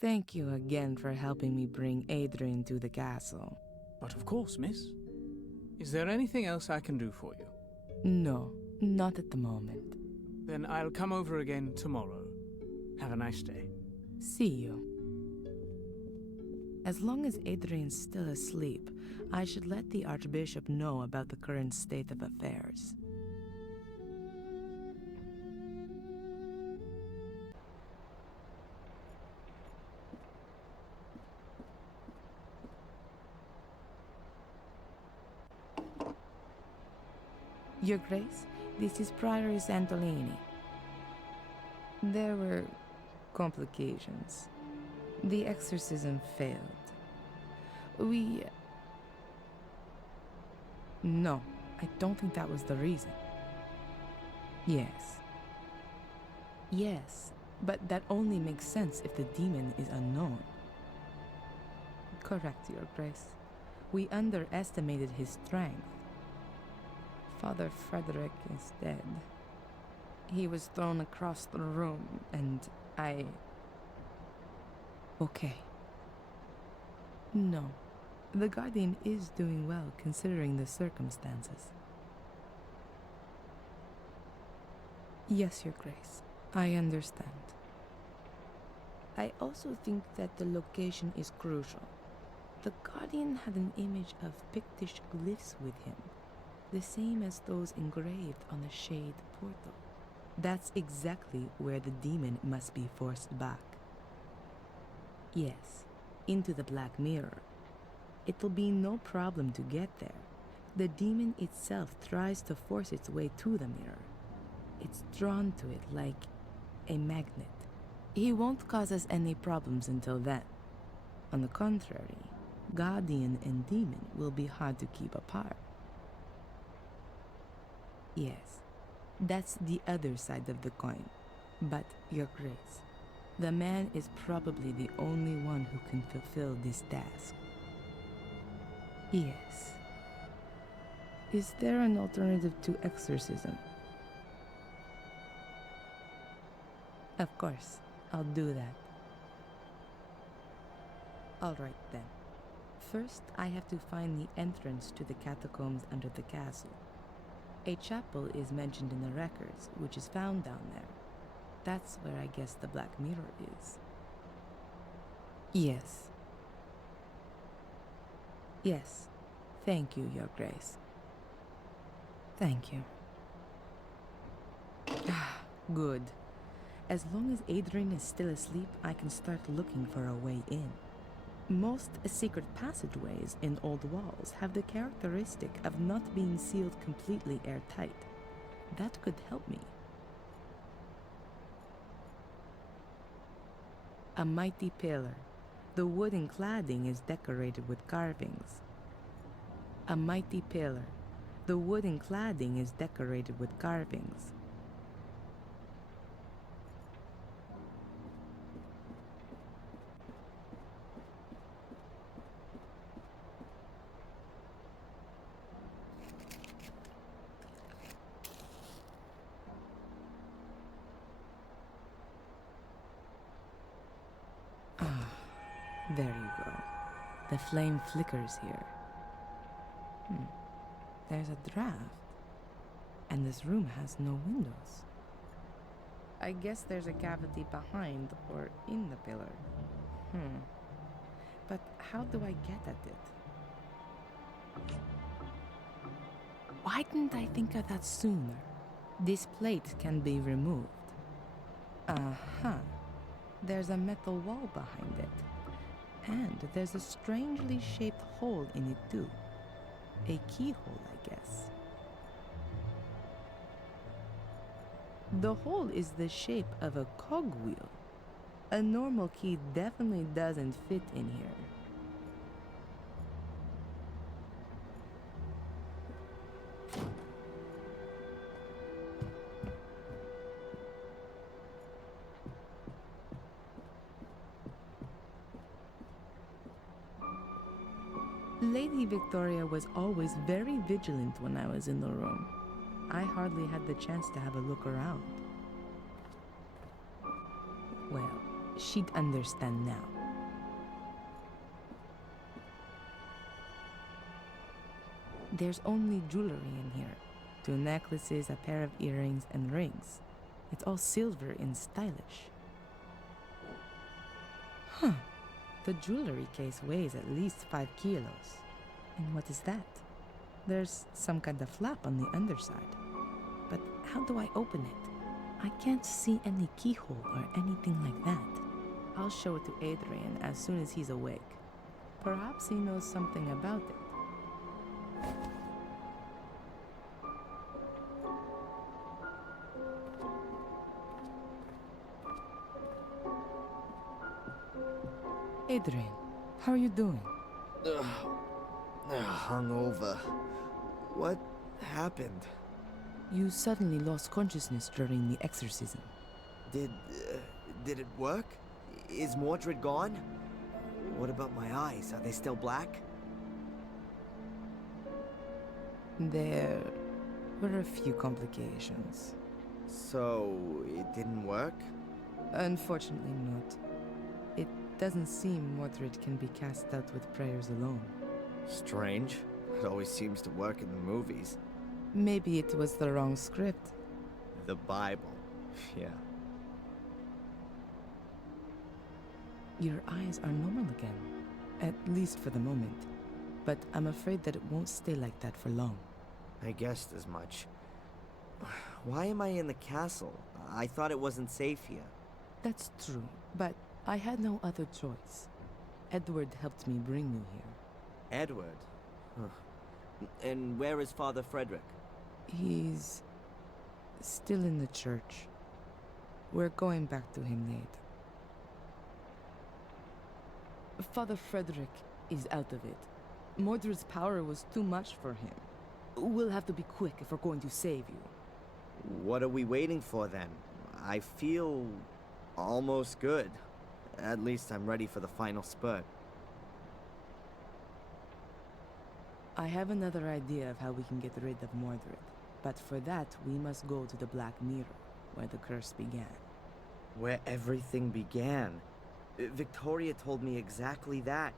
Thank you again for helping me bring Adrian to the castle. But of course, miss. Is there anything else I can do for you? No, not at the moment. Then I'll come over again tomorrow. Have a nice day. See you. As long as Adrian's still asleep, I should let the Archbishop know about the current state of affairs. Your Grace, this is Prior Santolini. There were complications. The exorcism failed. No, I don't think that was the reason. Yes. Yes, but that only makes sense if the demon is unknown. Correct, Your Grace. We underestimated his strength. Father Frederick is dead. He was thrown across the room, and Okay. No. The Guardian is doing well considering the circumstances. Yes, Your Grace. I understand. I also think that the location is crucial. The Guardian had an image of Pictish glyphs with him, the same as those engraved on the Shade portal. That's exactly where the demon must be forced back. Yes, into the Black Mirror. It'll be no problem to get there. The demon itself tries to force its way to the mirror. It's drawn to it like a magnet. He won't cause us any problems until then. On the contrary, Guardian and demon will be hard to keep apart. Yes, that's the other side of the coin. But, Your Grace, the man is probably the only one who can fulfill this task. Yes. Is there an alternative to exorcism? Of course, I'll do that. All right then. First, I have to find the entrance to the catacombs under the castle. A chapel is mentioned in the records, which is found down there. That's where I guess the Black Mirror is. Yes. Yes. Thank you, Your Grace. Thank you. Good. As long as Adrian is still asleep, I can start looking for a way in. Most secret passageways in old walls have the characteristic of not being sealed completely airtight. That could help me. A mighty pillar. The wooden cladding is decorated with carvings. A mighty pillar. The wooden cladding is decorated with carvings. There you go. The flame flickers here. There's a draft. And this room has no windows. I guess there's a cavity behind or in the pillar. But how do I get at it? Why didn't I think of that sooner? This plate can be removed. There's a metal wall behind it. And there's a strangely shaped hole in it too. A keyhole, I guess. The hole is the shape of a cogwheel. A normal key definitely doesn't fit in here. Lady Victoria was always very vigilant when I was in the room. I hardly had the chance to have a look around. Well, she'd understand now. There's only jewelry in here. 2 necklaces, a pair of earrings, and rings. It's all silver and stylish. Huh. The jewelry case weighs at least 5 kilos. And what is that? There's some kind of flap on the underside. But how do I open it? I can't see any keyhole or anything like that. I'll show it to Adrian as soon as he's awake. Perhaps he knows something about it. Adrian, how are you doing? Hungover. What happened? You suddenly lost consciousness during the exorcism. Did it work? Is Mordred gone? What about my eyes? Are they still black? There were a few complications. So, it didn't work? Unfortunately not. It doesn't seem Mordred can be cast out with prayers alone. Strange. It always seems to work in the movies. Maybe it was the wrong script. The Bible. Yeah. Your eyes are normal again, at least for the moment. But I'm afraid that it won't stay like that for long. I guessed as much. Why am I in the castle? I thought it wasn't safe here. That's true, but I had no other choice. Edward helped me bring you here. Edward? Huh. And where is Father Frederick? He's still in the church. We're going back to him later. Father Frederick is out of it. Mordred's power was too much for him. We'll have to be quick if we're going to save you. What are we waiting for then? I feel almost good. At least I'm ready for the final spurt. I have another idea of how we can get rid of Mordred. But for that, we must go to the Black Mirror, where the curse began. Where everything began. Victoria told me exactly that,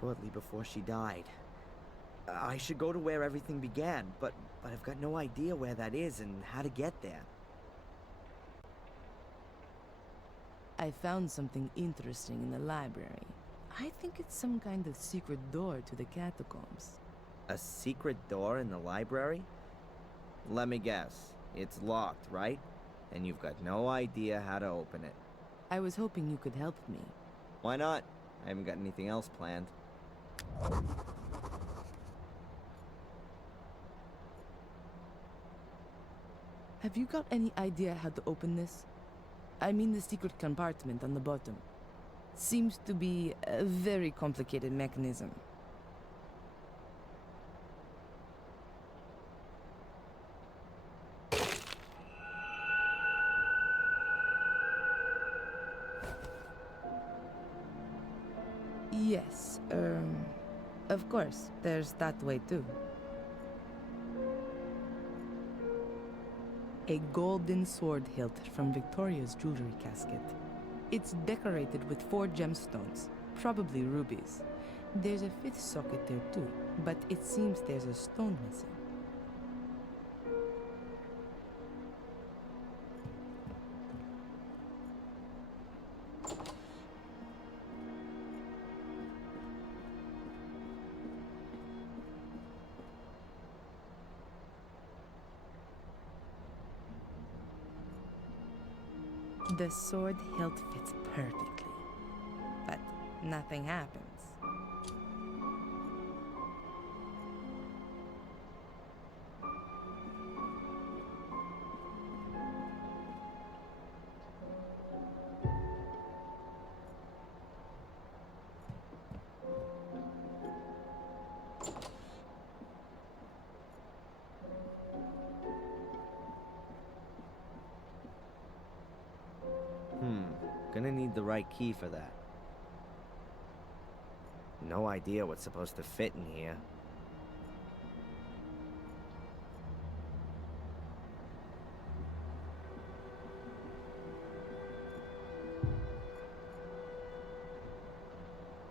shortly before she died. I should go to where everything began, but I've got no idea where that is and how to get there. I found something interesting in the library. I think it's some kind of secret door to the catacombs. A secret door in the library? Let me guess. It's locked, right? And you've got no idea how to open it. I was hoping you could help me. Why not? I haven't got anything else planned. Have you got any idea how to open this? I mean the secret compartment on the bottom. Seems to be a very complicated mechanism. Yes, of course, there's that way too. A golden sword hilt from Victoria's jewelry casket. It's decorated with 4 gemstones, probably rubies. There's a 5th socket there too, but it seems there's a stone missing. The sword hilt fits perfectly, but nothing happens. Gonna need the right key for that. No idea what's supposed to fit in here.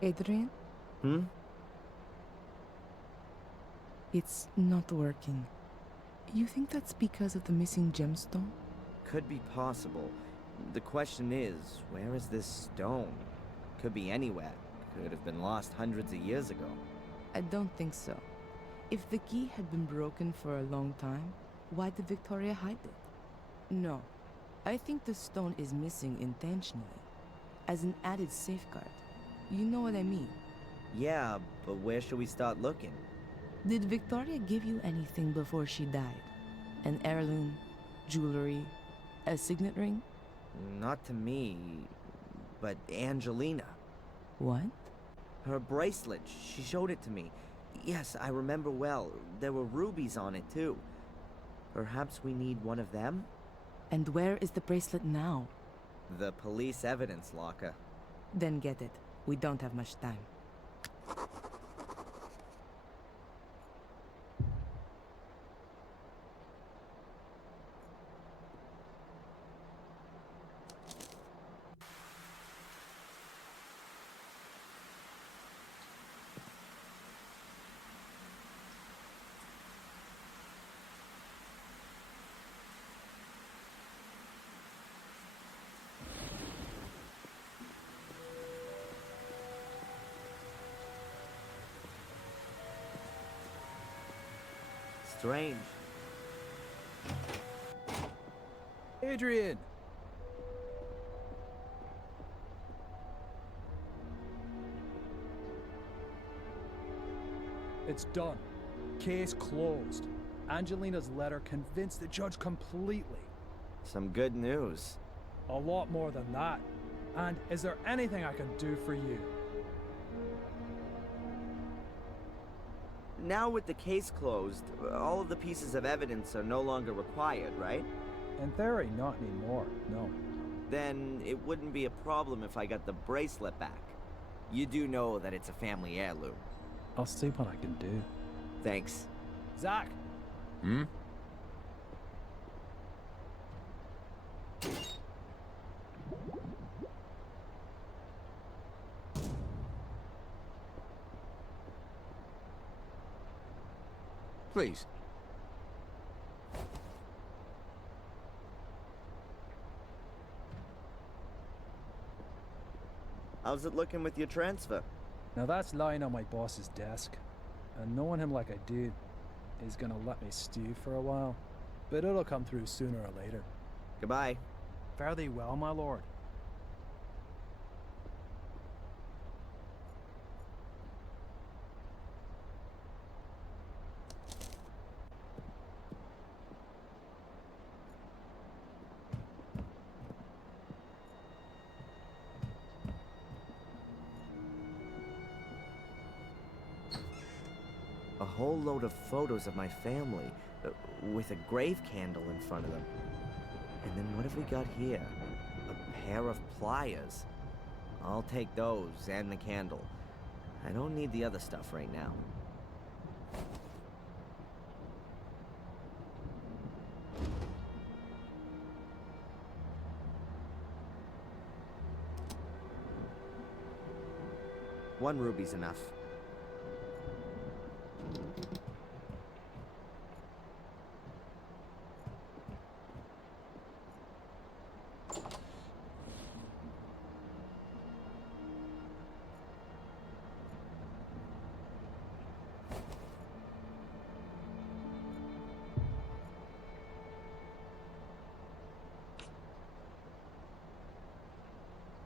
Adrian, Hmm? it's not working. You think that's because of the missing gemstone? Could be possible. The question is, where is this stone? Could be anywhere. Could have been lost hundreds of years ago. I don't think so. If the key had been broken for a long time, why did Victoria hide it? No. I think the stone is missing intentionally, as an added safeguard. You know what I mean? Yeah, but where should we start looking? Did Victoria give you anything before she died? An heirloom, jewelry, a signet ring? Not to me, but Angelina. What? Her bracelet, she showed it to me. Yes, I remember well. There were rubies on it, too. Perhaps we need one of them? And where is the bracelet now? The police evidence locker. Then get it. We don't have much time. Strange. Adrian! It's done. Case closed. Angelina's letter convinced the judge completely. Some good news. A lot more than that. And is there anything I can do for you? Now with the case closed, all of the pieces of evidence are no longer required, right? In theory, not anymore, no. Then it wouldn't be a problem if I got the bracelet back. You do know that it's a family heirloom. I'll see what I can do. Thanks. Zach! Hmm? Please. How's it looking with your transfer? Now that's lying on my boss's desk. And knowing him like I did is gonna let me stew for a while. But it'll come through sooner or later. Goodbye. Fare thee well, my lord. A whole load of photos of my family, with a grave candle in front of them. And then what have we got here? A pair of pliers. I'll take those and the candle. I don't need the other stuff right now. One ruby's enough.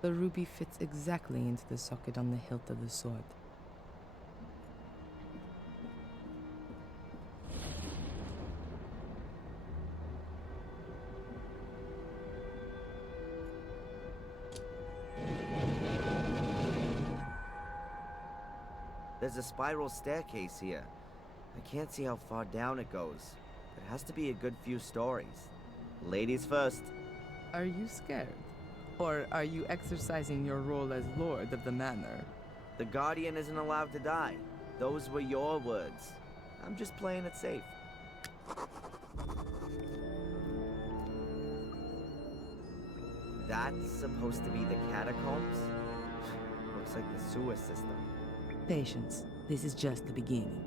The ruby fits exactly into the socket on the hilt of the sword. There's a spiral staircase here. I can't see how far down it goes. It has to be a good few stories. Ladies first. Are you scared? Or are you exercising your role as lord of the manor? The Guardian isn't allowed to die. Those were your words. I'm just playing it safe. That's supposed to be the catacombs? Looks Looks like the sewer system. Patience. This is just the beginning.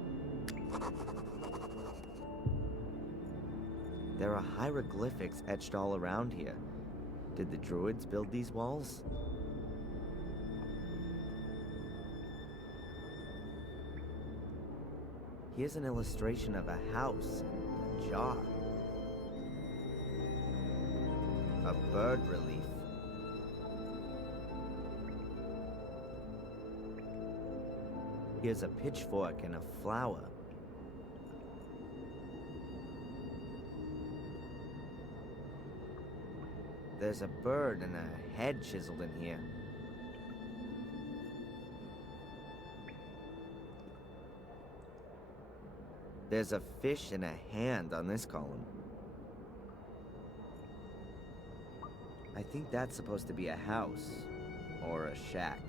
There are hieroglyphics etched all around here. Did the druids build these walls? Here's an illustration of a house and a jar. A bird relief. Here's a pitchfork and a flower. There's a bird and a head chiseled in here. There's a fish and a hand on this column. I think that's supposed to be a house or a shack.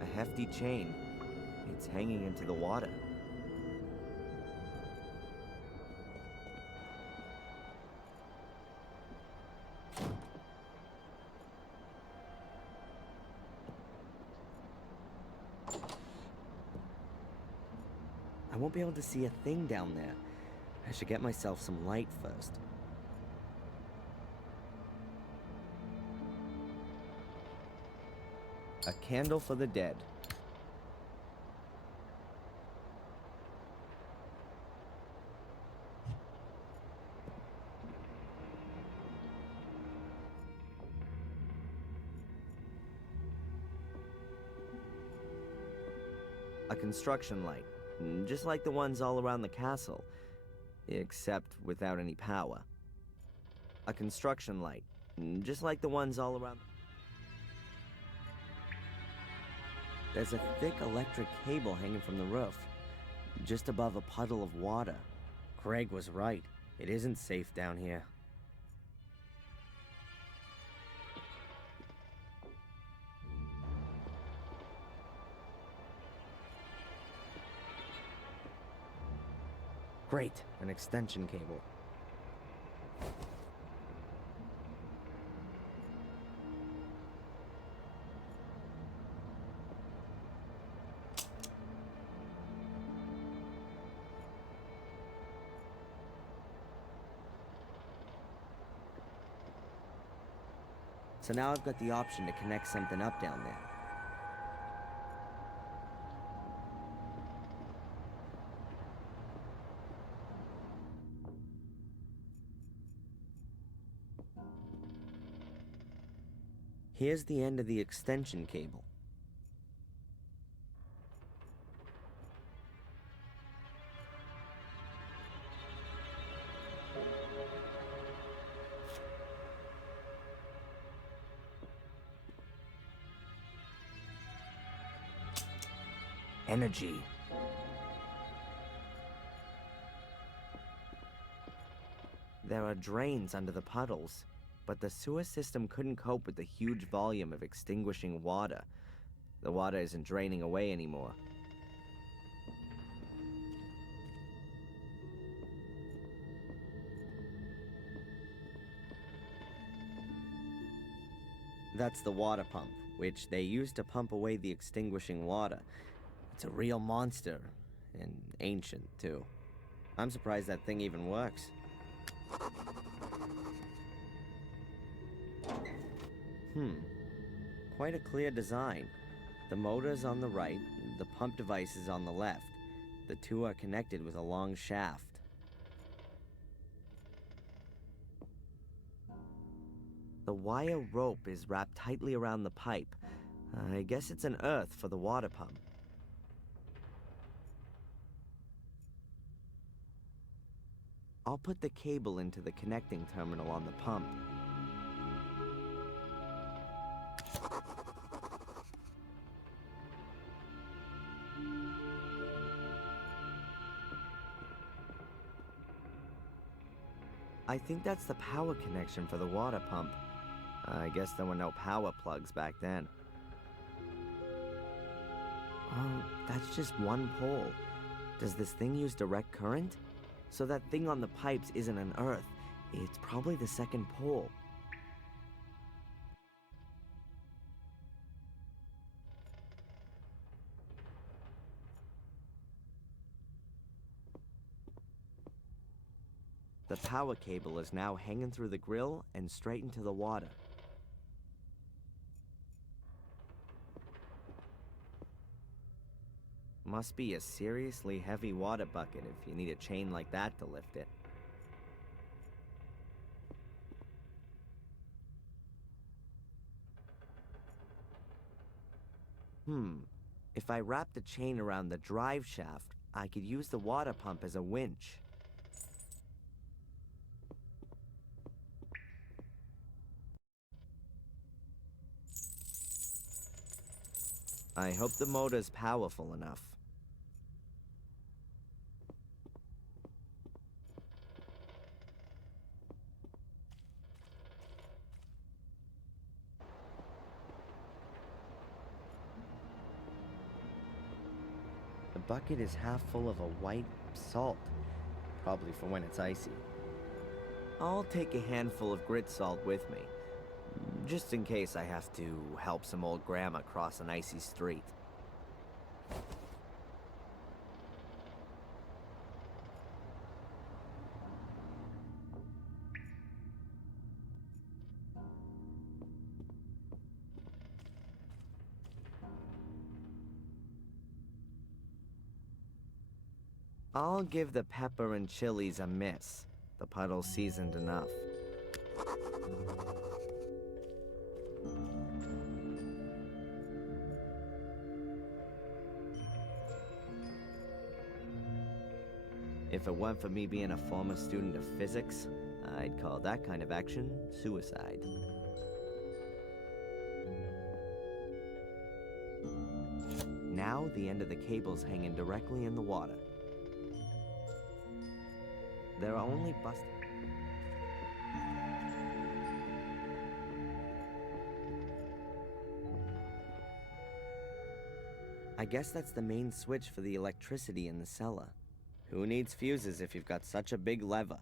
A hefty chain. It's hanging into the water. I won't be able to see a thing down there. I should get myself some light first. A candle for the dead. A construction light, just like the ones all around the castle, except without any power. A construction light, just like the ones all around. There's a thick electric cable hanging from the roof, just above a puddle of water. Craig was right. It isn't safe down here. Great, an extension cable. So now I've got the option to connect something up down there. Here's the end of the extension cable. Energy. There are drains under the puddles, but the sewer system couldn't cope with the huge volume of extinguishing water. The water isn't draining away anymore. That's the water pump, which they use to pump away the extinguishing water. It's a real monster, and ancient, too. I'm surprised that thing even works. Quite a clear design. The motor's on the right, the pump device is on the left. The two are connected with a long shaft. The wire rope is wrapped tightly around the pipe. I guess it's an earth for the water pump. I'll put the cable into the connecting terminal on the pump. I think that's the power connection for the water pump. I guess there were no power plugs back then. Oh, that's just one pole. Does this thing use direct current? So that thing on the pipes isn't an earth. It's probably the second pole. The power cable is now hanging through the grill and straight into the water. Must be a seriously heavy water bucket if you need a chain like that to lift it. If I wrap the chain around the drive shaft, I could use the water pump as a winch. I hope the motor's powerful enough. The bucket is half full of a white salt, probably for when it's icy. I'll take a handful of grit salt with me, just in case I have to help some old grandma cross an icy street. I'll give the pepper and chilies a miss. The puddle's seasoned enough. If it weren't for me being a former student of physics, I'd call that kind of action suicide. Now the end of the cable's hanging directly in the water. There are only busted. I guess that's the main switch for the electricity in the cellar. Who needs fuses if you've got such a big lever?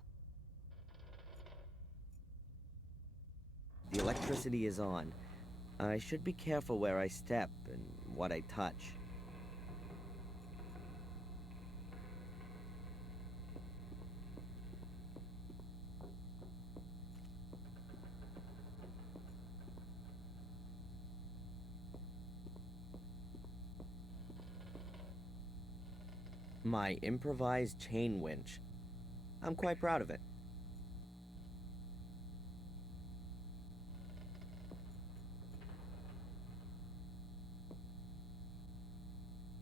The electricity is on. I should be careful where I step and what I touch. My improvised chain winch. I'm quite proud of it.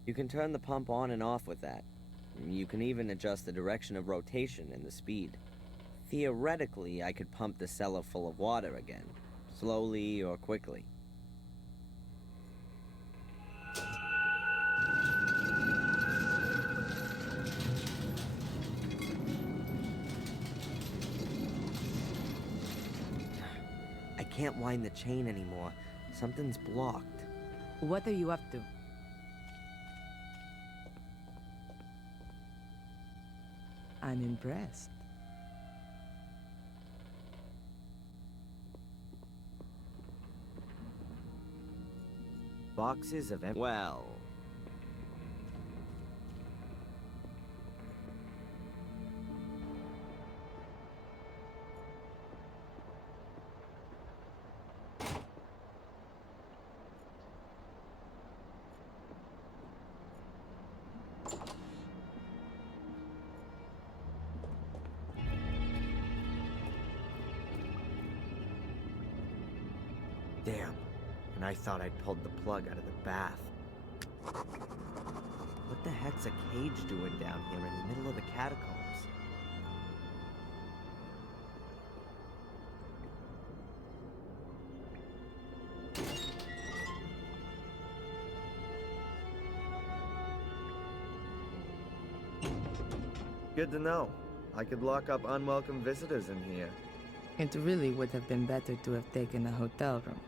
You can turn the pump on and off with that. You can even adjust the direction of rotation and the speed. Theoretically, I could pump the cellar full of water again, slowly or quickly. I can't wind the chain anymore. Something's blocked. What are you up to? I'm impressed. Boxes of well. Damn, and I thought I'd pulled the plug out of the bath. What the heck's a cage doing down here in the middle of the catacombs? Good to know. I could lock up unwelcome visitors in here. It really would have been better to have taken a hotel room.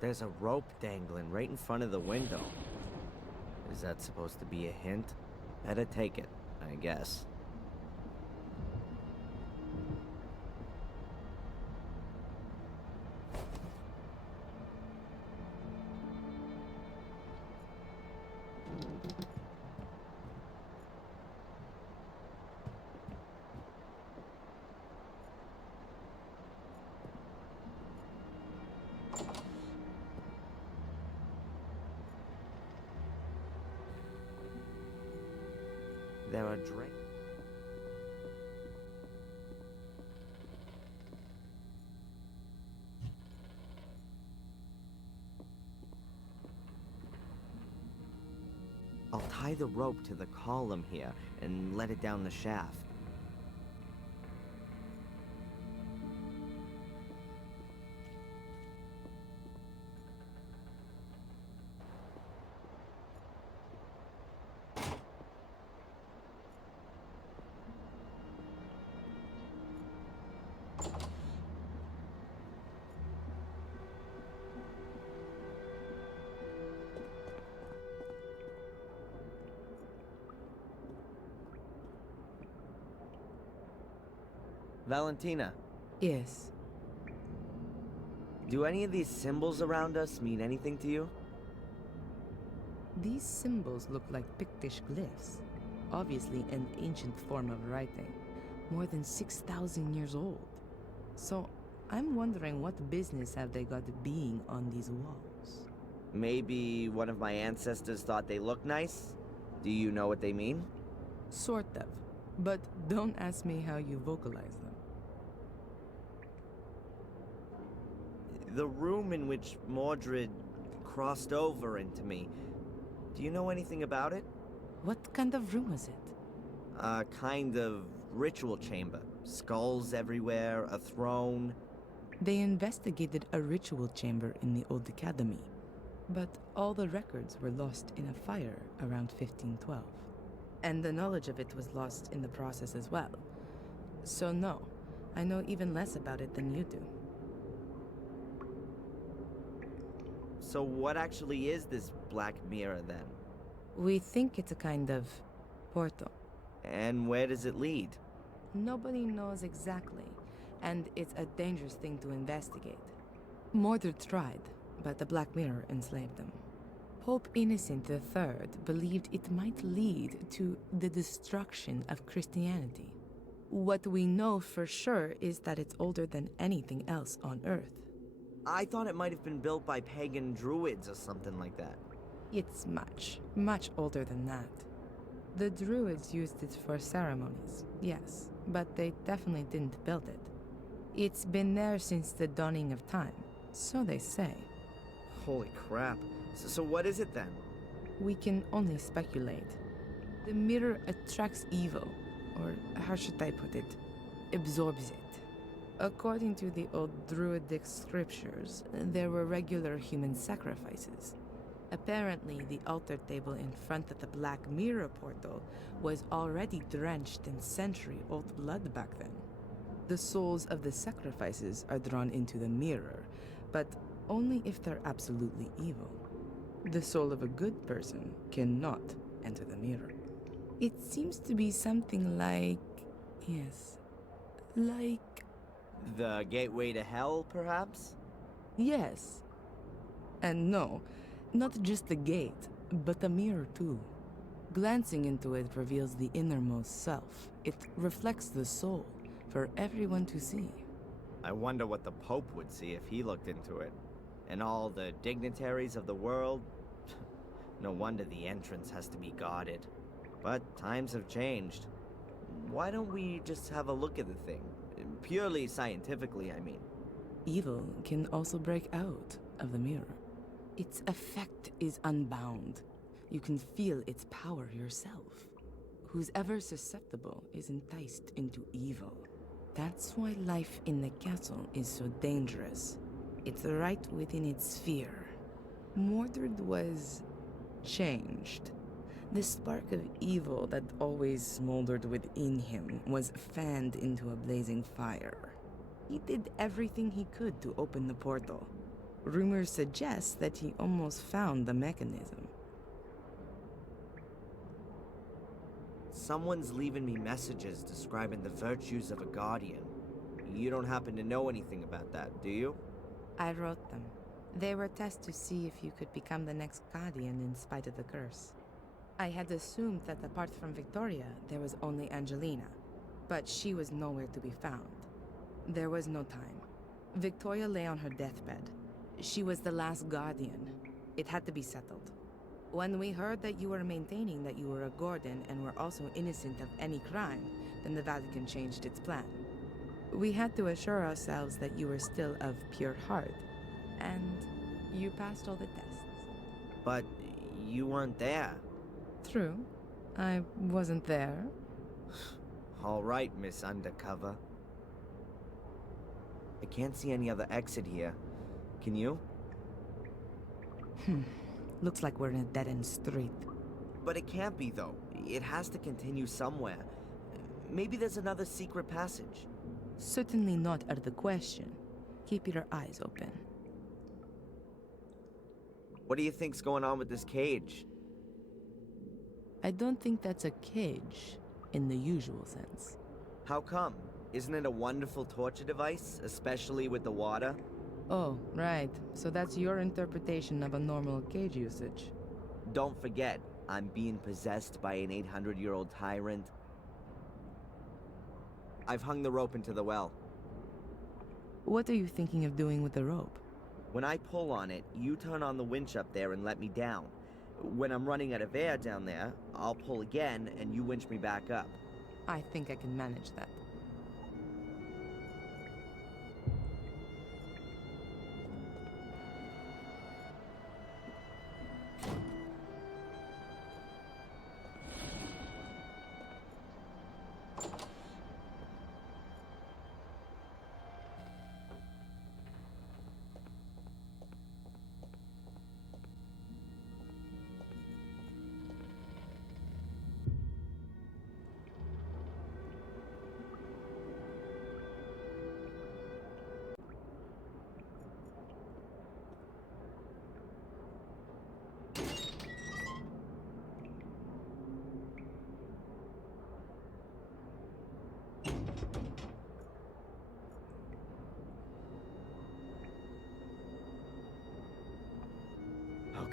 There's a rope dangling right in front of the window. Is that supposed to be a hint? Better take it, I guess. There are I'll tie the rope to the column here and let it down the shaft. Valentina, Yes. do any of these symbols around us mean anything to you? These symbols look like Pictish glyphs. Obviously an ancient form of writing, more than 6,000 years old. So I'm wondering what business have they got being on these walls? Maybe one of my ancestors thought they looked nice? Do you know what they mean? Sort of. But don't ask me how you vocalize them. The room in which Mordred crossed over into me. Do you know anything about it? What kind of room was it? A kind of ritual chamber. Skulls everywhere, a throne. They investigated a ritual chamber in the old academy, but all the records were lost in a fire around 1512. And the knowledge of it was lost in the process as well. So no, I know even less about it than you do. So what actually is this black mirror then? We think it's a kind of portal. And where does it lead? Nobody knows exactly, and it's a dangerous thing to investigate. Mordred tried, but the Black Mirror enslaved them. Pope Innocent III believed it might lead to the destruction of Christianity. What we know for sure is that it's older than anything else on Earth. I thought it might have been built by pagan druids or something like that. It's much, much older than that. The Druids used it for ceremonies, yes, but they definitely didn't build it. It's been there since the dawning of time, so they say. Holy crap. So what is it then? We can only speculate. The mirror attracts evil, or how should I put it? Absorbs it. According to the old Druidic scriptures, there were regular human sacrifices. Apparently, the altar table in front of the Black Mirror portal was already drenched in century-old blood back then. The souls of the sacrifices are drawn into the mirror, but only if they're absolutely evil. The soul of a good person cannot enter the mirror. It seems to be something like... yes, like... The gateway to hell, perhaps? yes. And no, not just the gate, but the mirror too. Glancing into it reveals the innermost self. It reflects the soul for everyone to see. I wonder what the Pope would see if he looked into it. And all the dignitaries of the world. No wonder the entrance has to be guarded. But times have changed. Why don't we just have a look at the thing? Purely scientifically, I mean. Evil can also break out of the mirror. Its effect is unbound. You can feel its power yourself. Who's ever susceptible is enticed into evil. That's why life in the castle is so dangerous. It's right within its sphere. Mordred was... changed. The spark of evil that always smoldered within him was fanned into a blazing fire. He did everything he could to open the portal. Rumors suggest that he almost found the mechanism. Someone's leaving me messages describing the virtues of a guardian. You don't happen to know anything about that, do you? I wrote them. They were tests to see if you could become the next guardian in spite of the curse. I had assumed that apart from Victoria, there was only Angelina, but she was nowhere to be found. There was no time. Victoria lay on her deathbed. She was the last guardian. It had to be settled. When we heard that you were maintaining that you were a Gordon and were also innocent of any crime, then the Vatican changed its plan. We had to assure ourselves that you were still of pure heart, and you passed all the tests. But you weren't there. True. I wasn't there. All right, Miss Undercover. I can't see any other exit here. Can you? Looks like we're in a dead-end street. But it can't be, though. It has to continue somewhere. Maybe there's another secret passage. Certainly not out of the question. Keep your eyes open. What do you think's going on with this cage? I don't think that's a cage, in the usual sense. How come? Isn't it a wonderful torture device, especially with the water? Oh, right. So that's your interpretation of a normal cage usage. Don't forget, I'm being possessed by an 800-year-old tyrant. I've hung the rope into the well. What are you thinking of doing with the rope? When I pull on it, you turn on the winch up there and let me down. When I'm running out of air down there, I'll pull again and you winch me back up. I think I can manage that.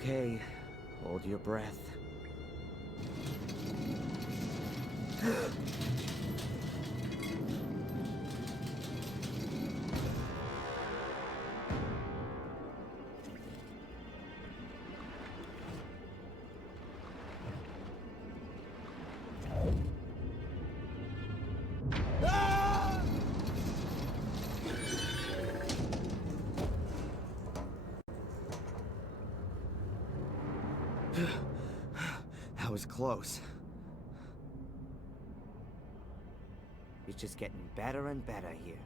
Okay, hold your breath. That was close. It's just getting better and better here.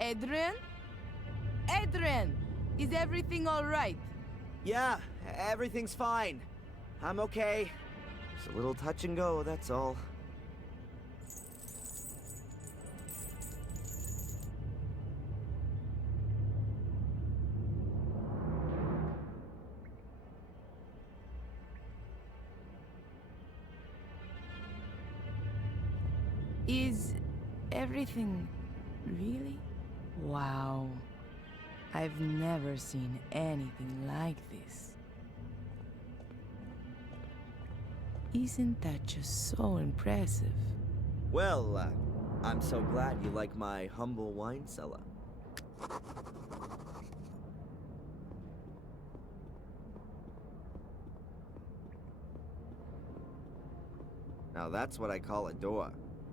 Adrian? Adrian! Is everything all right? Yeah, everything's fine. I'm okay. It's a little touch and go, that's all. Is everything really? Wow. I've never seen anything like this. Isn't that just so impressive? Well, I'm so glad you like my humble wine cellar. Now that's what I call a door.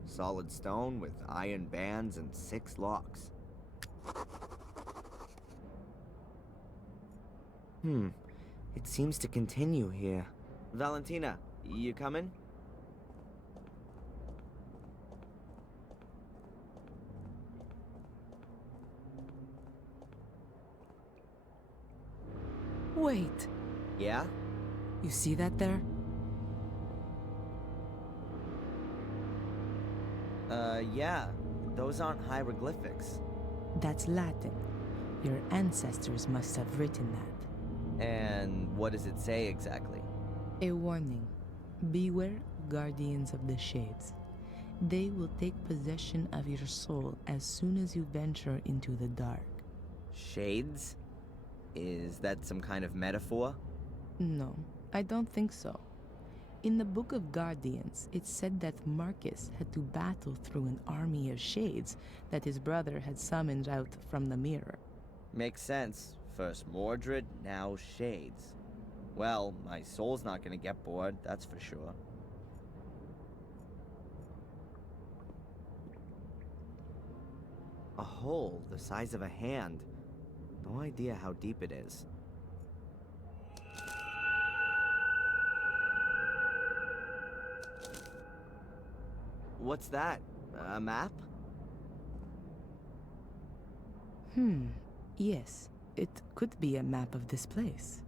Solid stone with iron bands and 6 locks. It seems to continue here. Valentina, you coming? Wait, Yeah? you see that there? Yeah. Those aren't hieroglyphics. That's Latin. Your ancestors must have written that. And what does it say exactly? A warning. Beware, guardians of the shades. They will take possession of your soul as soon as you venture into the dark. Shades? Is that some kind of metaphor? No, I don't think so. In the Book of Guardians, it said that Marcus had to battle through an army of shades that his brother had summoned out from the mirror. Makes sense. First Mordred, now Shades. Well, my soul's not gonna get bored, that's for sure. A hole the size of a hand. No idea how deep it is. What's that? A map? Yes, it could be a map of this place.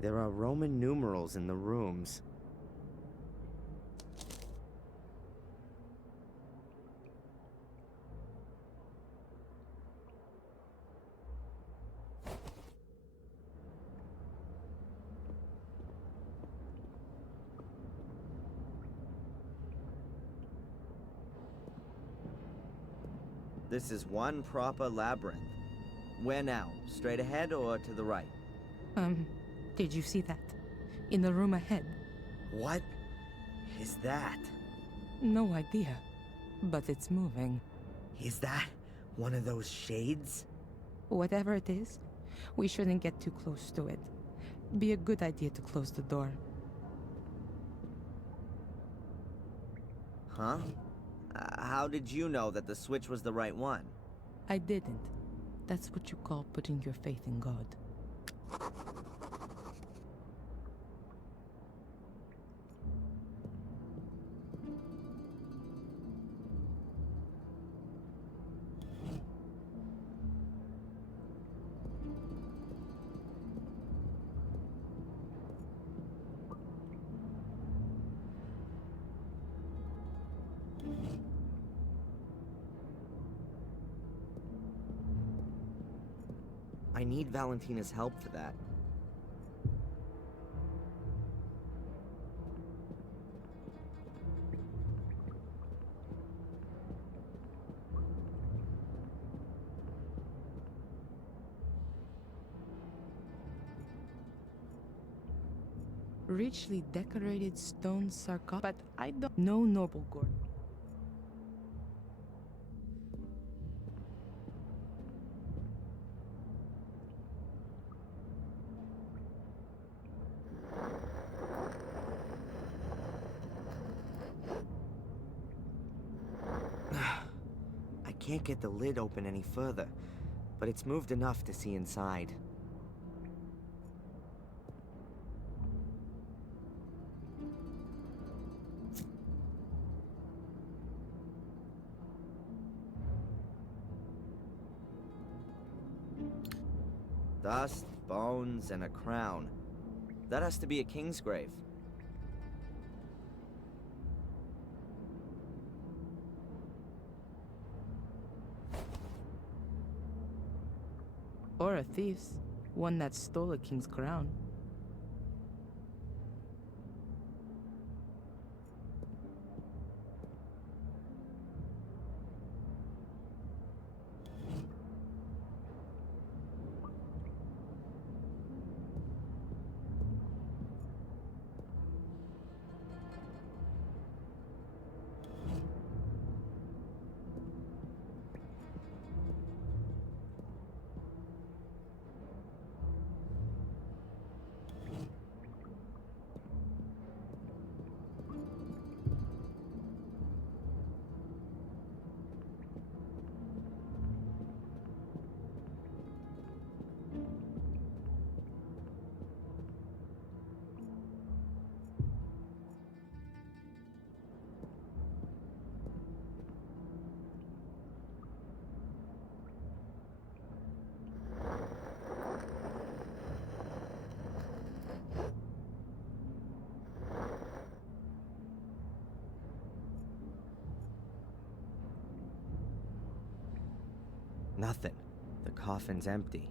There are Roman numerals in the rooms. This is one proper labyrinth. Where now? Straight ahead or to the right? Did you see that? In the room ahead? What is that? No idea. But it's moving. Is that one of those shades? Whatever it is, we shouldn't get too close to it. Be a good idea to close the door. Huh? How did you know that the switch was the right one? I didn't. That's what you call putting your faith in God. I need Valentina's help for that. Richly decorated stone sarcophagus, but I don't know noble gore. I can't get the lid open any further, but it's moved enough to see inside. Dust, bones, and a crown. That has to be a king's grave. Or a thief's. One that stole a king's crown. Nothing. The coffin's empty.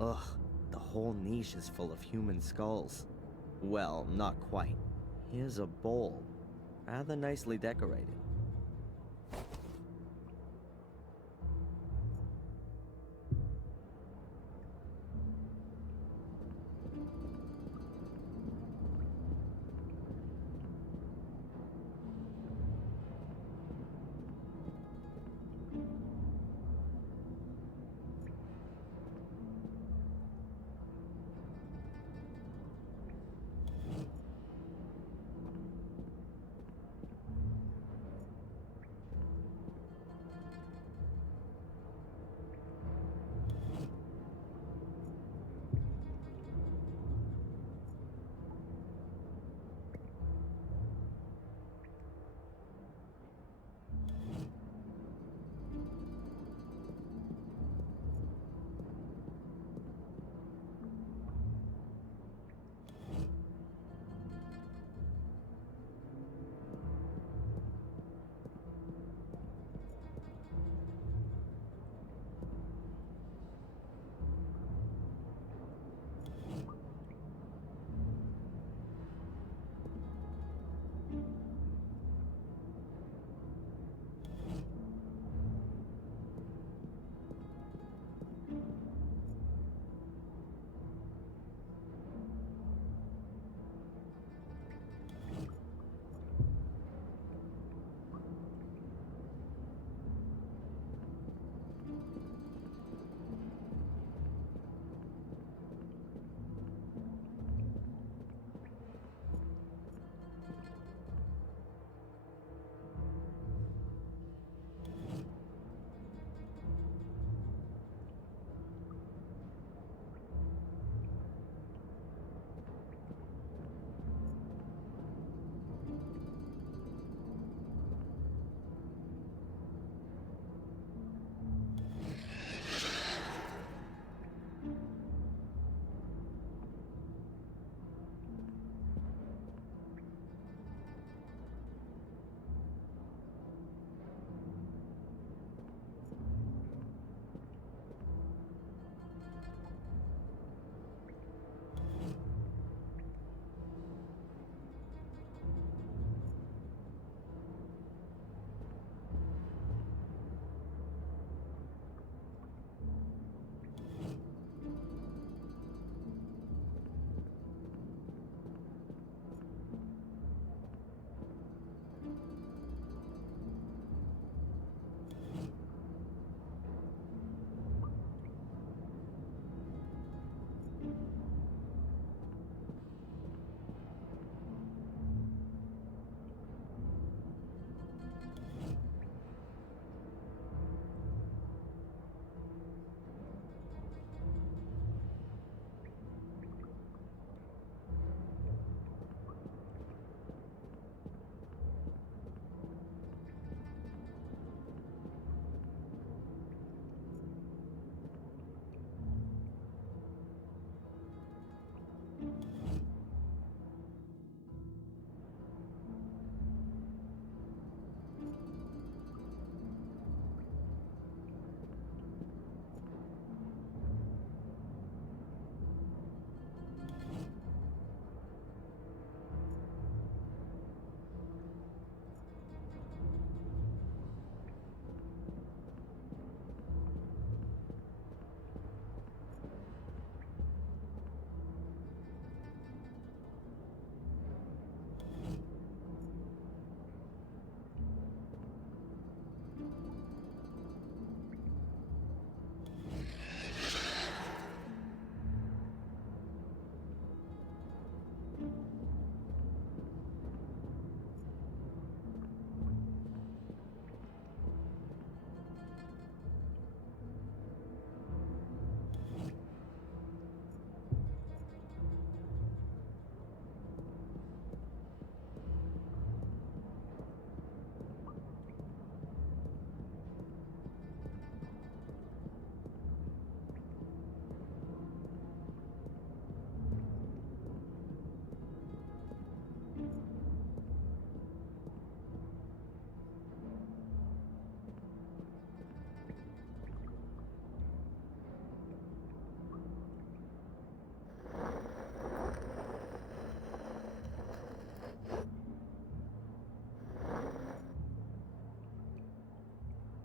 Ugh, the whole niche is full of human skulls. Well, not quite. Here's a bowl, rather nicely decorated.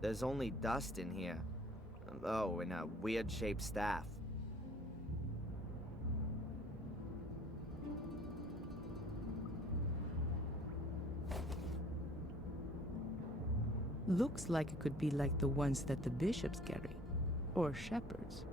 There's only dust in here. Oh, and a weird-shaped staff. Looks like it could be like the ones that the bishops carry, or shepherds.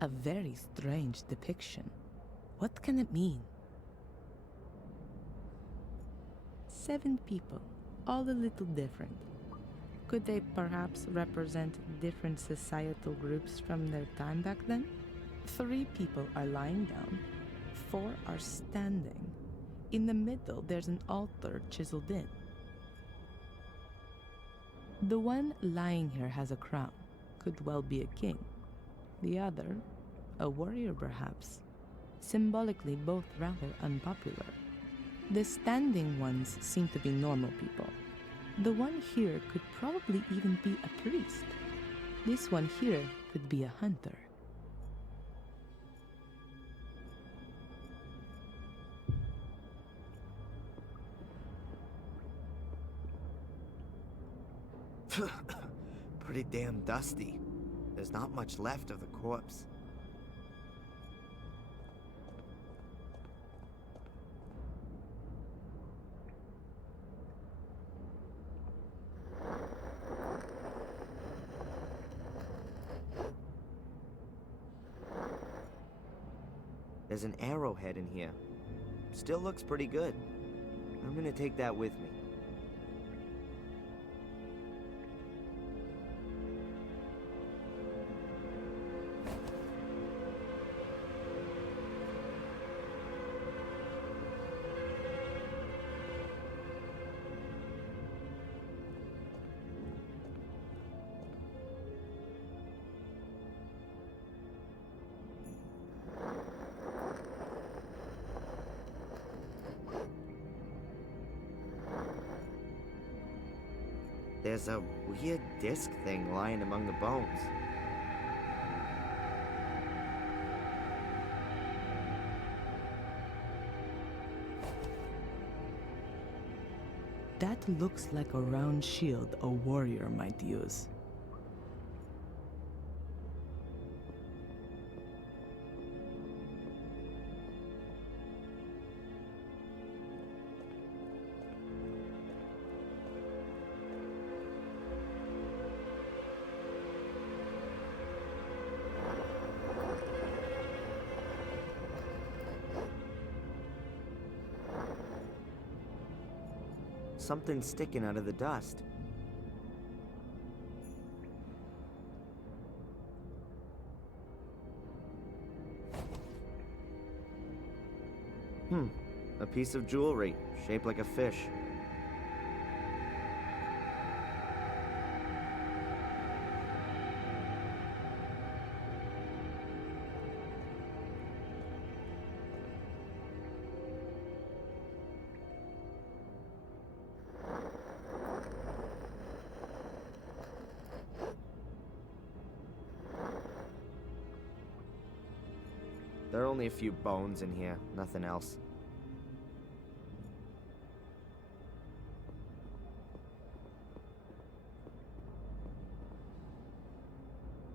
A very strange depiction. What can it mean? 7 people, all a little different. Could they perhaps represent different societal groups from their time back then? 3 people are lying down, 4 are standing. In the middle, there's an altar chiseled in. The one lying here has a crown, could well be a king. The other, a warrior perhaps. Symbolically both rather unpopular. The standing ones seem to be normal people. The one here could probably even be a priest. This one here could be a hunter. Pretty damn dusty. There's not much left of the corpse. There's an arrowhead in here. Still looks pretty good. I'm gonna take that with me. There's a weird disc thing lying among the bones. That looks like a round shield a warrior might use. Something sticking out of the dust. A piece of jewelry, shaped like a fish. There are only a few bones in here, nothing else.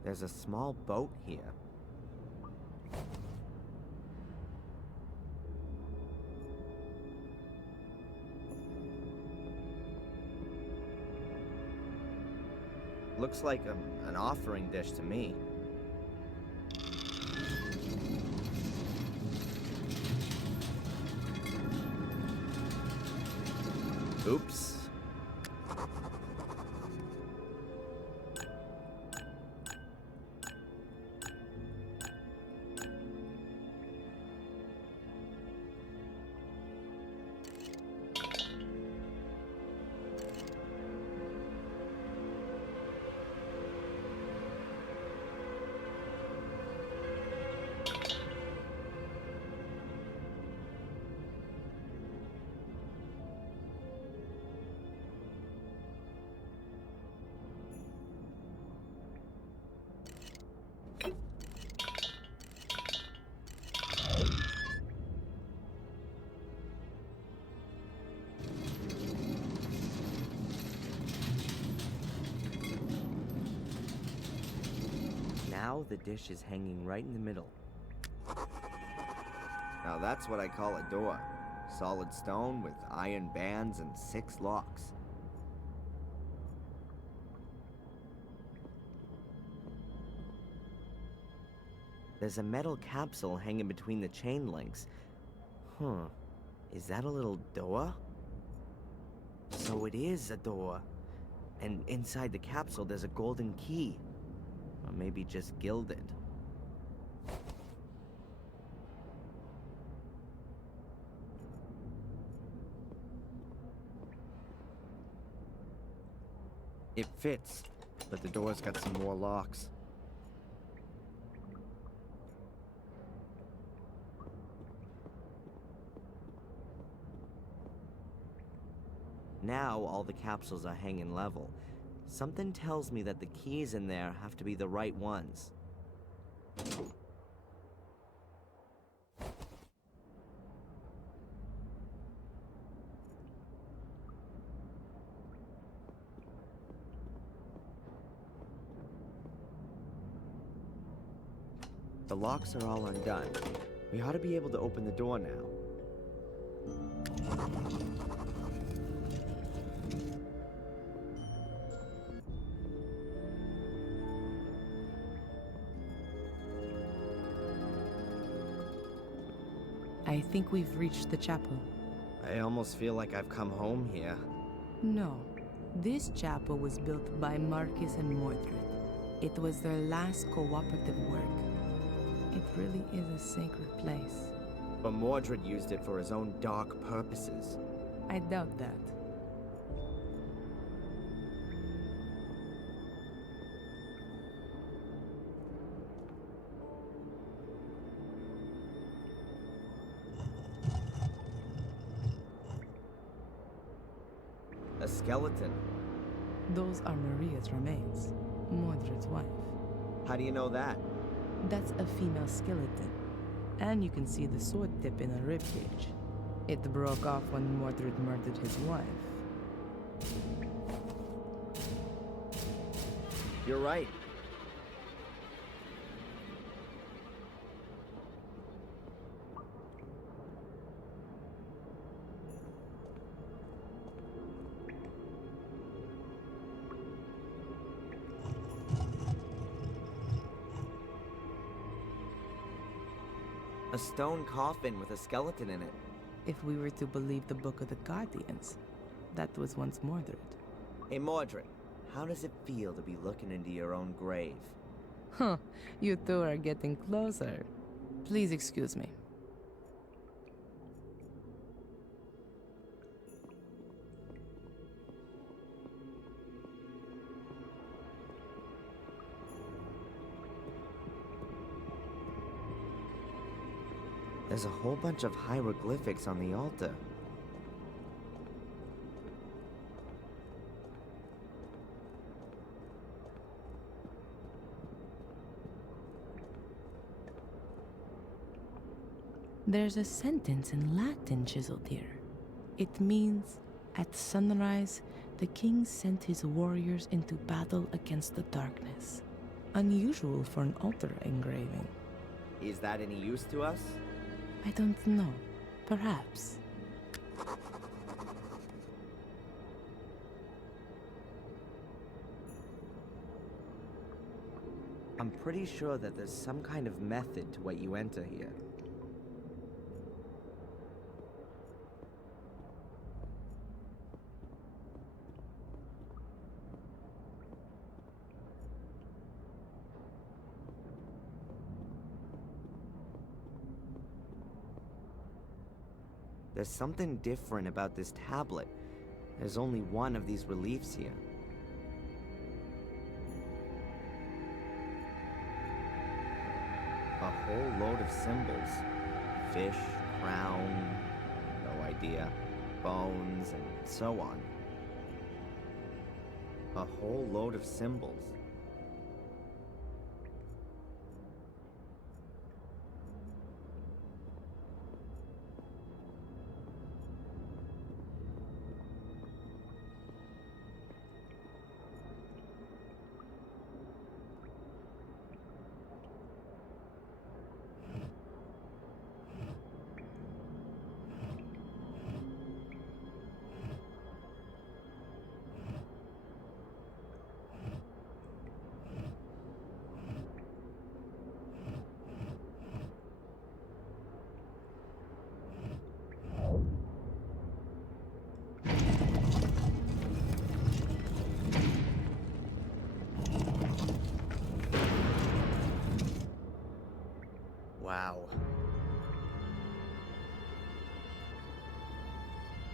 There's a small boat here. Looks like an offering dish to me. Oops. Now the dish is hanging right in the middle. Now that's what I call a door. Solid stone with iron bands and 6 locks. There's a metal capsule hanging between the chain links. Huh. Is that a little door? So it is a door. And inside the capsule there's a golden key. Or maybe just gilded. It fits, but the door's got some more locks. Now all the capsules are hanging level. Something tells me that the keys in there have to be the right ones. The locks are all undone. We ought to be able to open the door now. I think we've reached the chapel. I almost feel like I've come home here. No. This chapel was built by Marcus and Mordred. It was their last cooperative work. It really is a sacred place. But Mordred used it for his own dark purposes. I doubt that. A skeleton. Those are Maria's remains, Mordred's wife. How do you know that? That's a female skeleton. And you can see the sword tip in her ribcage. It broke off when Mordred murdered his wife. You're right. A stone coffin with a skeleton in it. If we were to believe the Book of the Guardians, that was once Mordred. Hey Mordred, how does it feel to be looking into your own grave? Huh, you two are getting closer. Please excuse me. There's a whole bunch of hieroglyphics on the altar. There's a sentence in Latin chiseled here. It means, at sunrise, the king sent his warriors into battle against the darkness. Unusual for an altar engraving. Is that any use to us? I don't know. Perhaps. I'm pretty sure that there's some kind of method to what you enter here. There's something different about this tablet. There's only one of these reliefs here. A whole load of symbols. Fish, crown, no idea, bones, and so on. A whole load of symbols. Wow.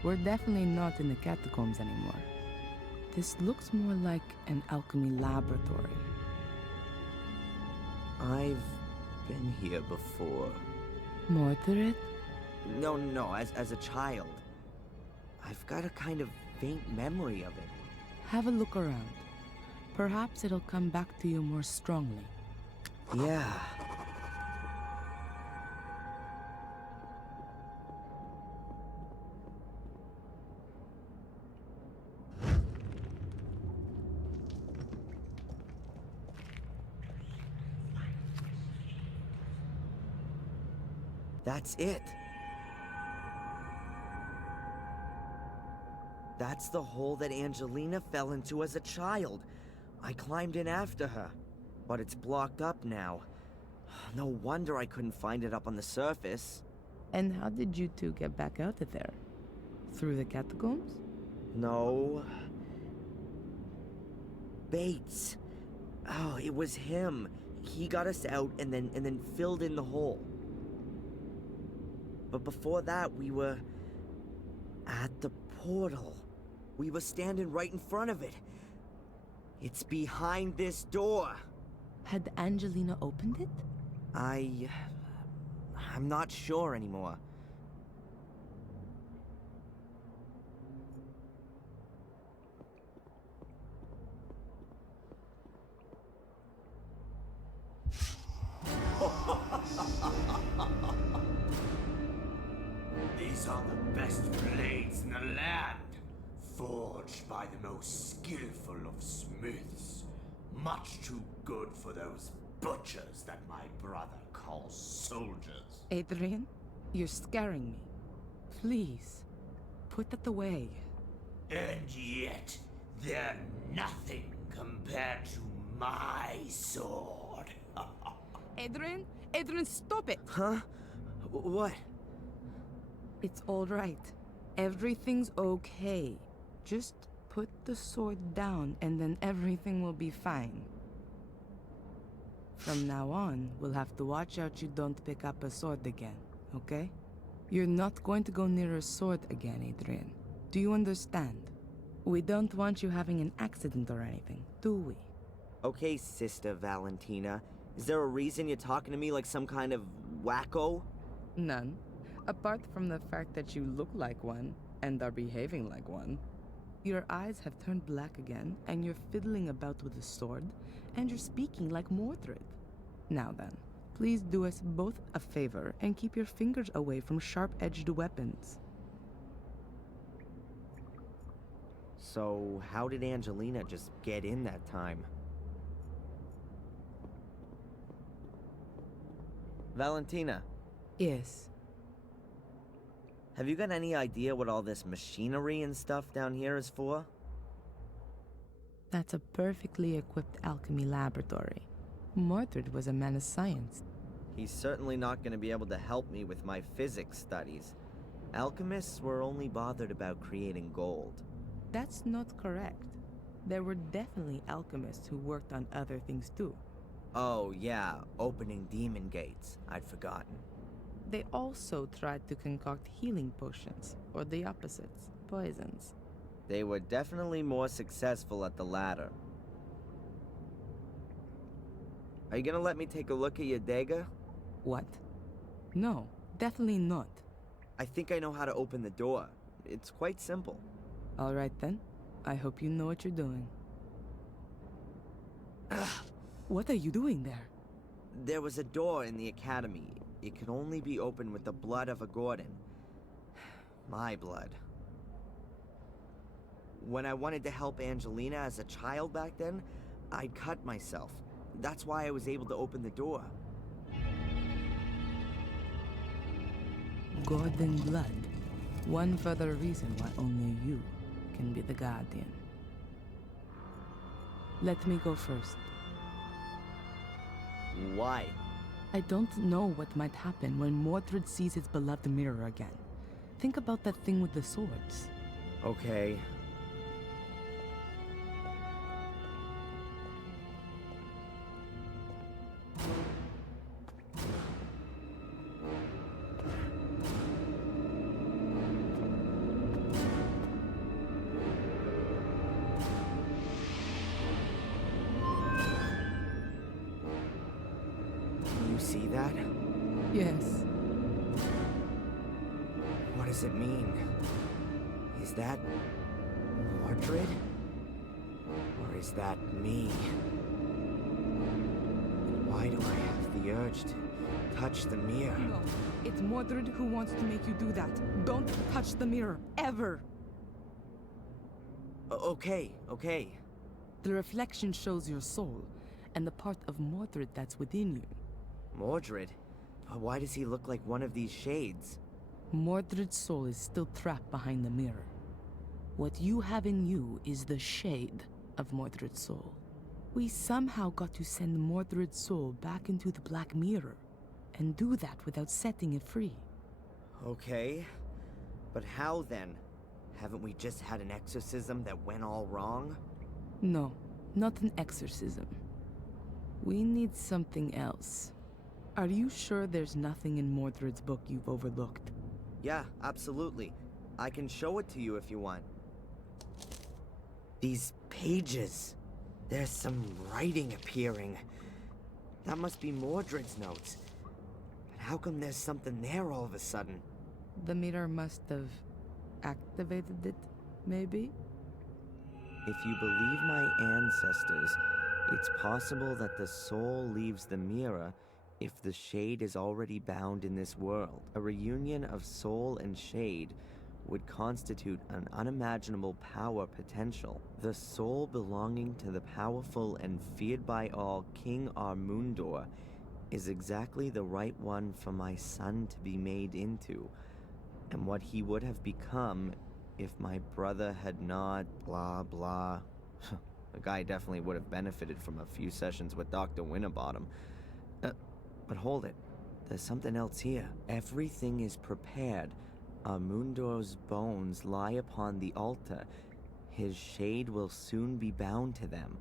We're definitely not in the catacombs anymore. This looks more like an alchemy laboratory. I've been here before. Mordred? No, as a child. I've got a kind of faint memory of it. Have a look around. Perhaps it'll come back to you more strongly. Yeah. That's it. That's the hole that Angelina fell into as a child. I climbed in after her, but it's blocked up now. No wonder I couldn't find it up on the surface. And how did you two get back out of there? Through the catacombs? No. Bates. Oh, it was him. He got us out and then filled in the hole. But before that, we were at the portal. We were standing right in front of it. It's behind this door. Had Angelina opened it? I'm not sure anymore. These are the best blades in the land, forged by the most skillful of smiths. Much too good for those butchers that my brother calls soldiers. Adrian, you're scaring me. Please, put that away. And yet, they're nothing compared to my sword. Adrian, stop it! Huh? What? It's all right. Everything's okay. Just put the sword down and then everything will be fine. From now on, we'll have to watch out you don't pick up a sword again, okay? You're not going to go near a sword again, Adrian. Do you understand? We don't want you having an accident or anything, do we? Okay, Sister Valentina. Is there a reason you're talking to me like some kind of wacko? None. Apart from the fact that you look like one and are behaving like one. Your eyes have turned black again, and you're fiddling about with a sword, and you're speaking like Mordred. Now then, please do us both a favor and keep your fingers away from sharp-edged weapons. So, how did Angelina just get in that time? Valentina, Yes. have you got any idea what all this machinery and stuff down here is for? That's a perfectly equipped alchemy laboratory. Mordred was a man of science. He's certainly not going to be able to help me with my physics studies. Alchemists were only bothered about creating gold. That's not correct. There were definitely alchemists who worked on other things too. Oh, yeah, opening demon gates. I'd forgotten. They also tried to concoct healing potions, or the opposites, poisons. They were definitely more successful at the latter. Are you gonna let me take a look at your dagger? What? No, definitely not. I think I know how to open the door. It's quite simple. All right then. I hope you know what you're doing. What are you doing there? There was a door in the academy. It could only be opened with the blood of a Gordon. My blood. When I wanted to help Angelina as a child back then, I'd cut myself. That's why I was able to open the door. Gordon blood. One further reason why only you can be the guardian. Let me go first. Why? I don't know what might happen when Mordred sees his beloved mirror again. Think about that thing with the swords. Okay. You see that? Yes. What does it mean? Is that Mordred? Or is that me? Why do I have the urge to touch the mirror? No, it's Mordred who wants to make you do that. Don't touch the mirror, ever! Okay. The reflection shows your soul, and the part of Mordred that's within you. Mordred? But why does he look like one of these shades? Mordred's soul is still trapped behind the mirror. What you have in you is the shade of Mordred's soul. We somehow got to send Mordred's soul back into the Black Mirror, and do that without setting it free. Okay. But how then? Haven't we just had an exorcism that went all wrong? No, not an exorcism. We need something else. Are you sure there's nothing in Mordred's book you've overlooked? Yeah, absolutely. I can show it to you if you want. These pages. There's some writing appearing. That must be Mordred's notes. But how come there's something there all of a sudden? The mirror must have activated it, maybe? If you believe my ancestors, it's possible that the soul leaves the mirror if the shade is already bound in this world. A reunion of soul and shade would constitute an unimaginable power potential. The soul belonging to the powerful and feared by all King Armundor is exactly the right one for my son to be made into, and what he would have become if my brother had not blah blah. The guy definitely would have benefited from a few sessions with Dr. Winterbottom. But hold it, there's something else here. Everything is prepared. Armundor's bones lie upon the altar. His shade will soon be bound to them.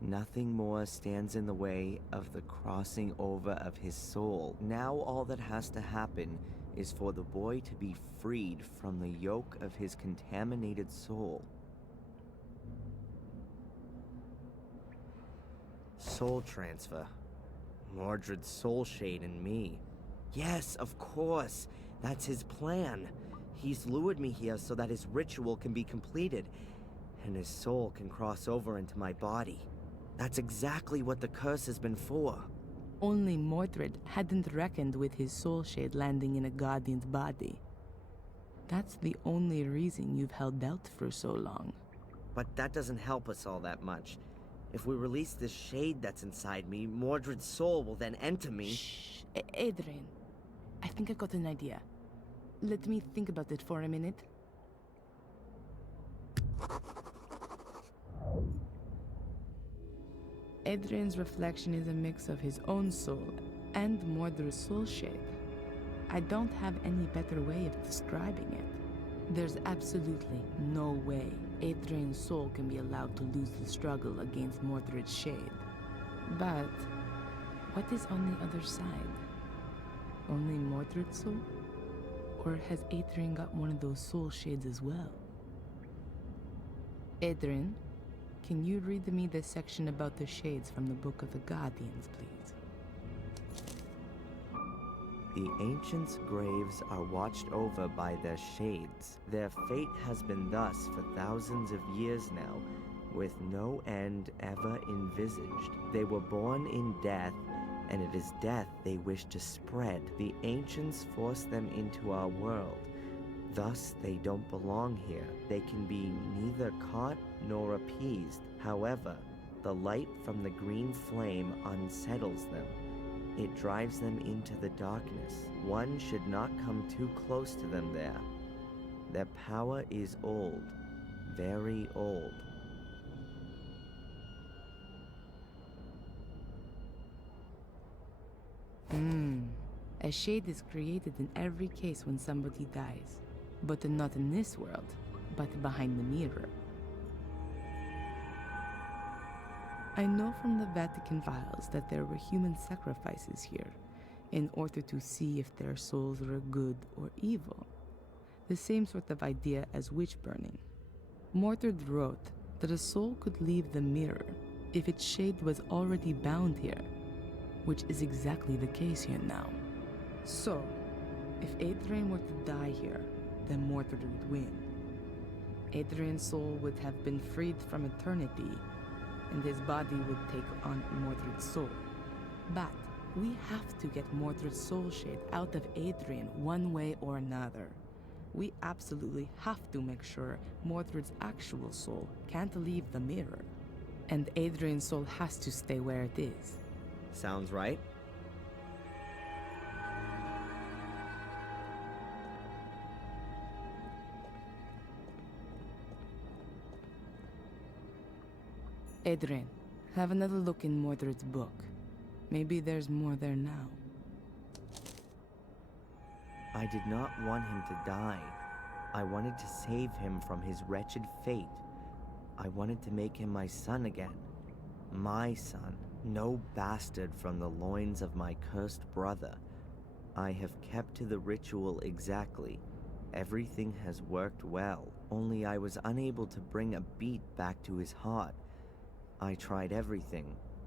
Nothing more stands in the way of the crossing over of his soul. Now all that has to happen is for the boy to be freed from the yoke of his contaminated soul. Soul transfer. Mordred's soul shade in me. Yes, of course. That's his plan. He's lured me here so that his ritual can be completed, and his soul can cross over into my body. That's exactly what the curse has been for. Only Mordred hadn't reckoned with his soul shade landing in a guardian's body. That's the only reason you've held out for so long. But that doesn't help us all that much. If we release this shade that's inside me, Mordred's soul will then enter me. Shh, Adrian. I think I got an idea. Let me think about it for a minute. Adrian's reflection is a mix of his own soul and Mordred's soul shade. I don't have any better way of describing it. There's absolutely no way Adrian's soul can be allowed to lose the struggle against Mordred's shade. But what is on the other side? Only Mordred's soul? Or has Adrian got one of those soul shades as well? Adrian, can you read me the section about the shades from the Book of the Guardians, please? The ancients' graves are watched over by their shades. Their fate has been thus for thousands of years now, with no end ever envisaged. They were born in death, and it is death they wish to spread. The ancients force them into our world. Thus, they don't belong here. They can be neither caught nor appeased. However, the light from the green flame unsettles them. It drives them into the darkness. One should not come too close to them there. Their power is old, very old. A shade is created in every case when somebody dies, but not in this world, but behind the mirror. I know from the Vatican files that there were human sacrifices here in order to see if their souls were good or evil. The same sort of idea as witch burning. Mordred wrote that a soul could leave the mirror if its shade was already bound here, which is exactly the case here now. So, if Adrian were to die here, then Mordred would win. Adrian's soul would have been freed from eternity, and his body would take on Mordred's soul. But we have to get Mordred's soul shade out of Adrian one way or another. We absolutely have to make sure Mordred's actual soul can't leave the mirror. And Adrian's soul has to stay where it is. Sounds right. Adrian, have another look in Mordred's book. Maybe there's more there now. I did not want him to die. I wanted to save him from his wretched fate. I wanted to make him my son again. My son. No bastard from the loins of my cursed brother. I have kept to the ritual exactly. Everything has worked well, only I was unable to bring a beat back to his heart. I tried everything,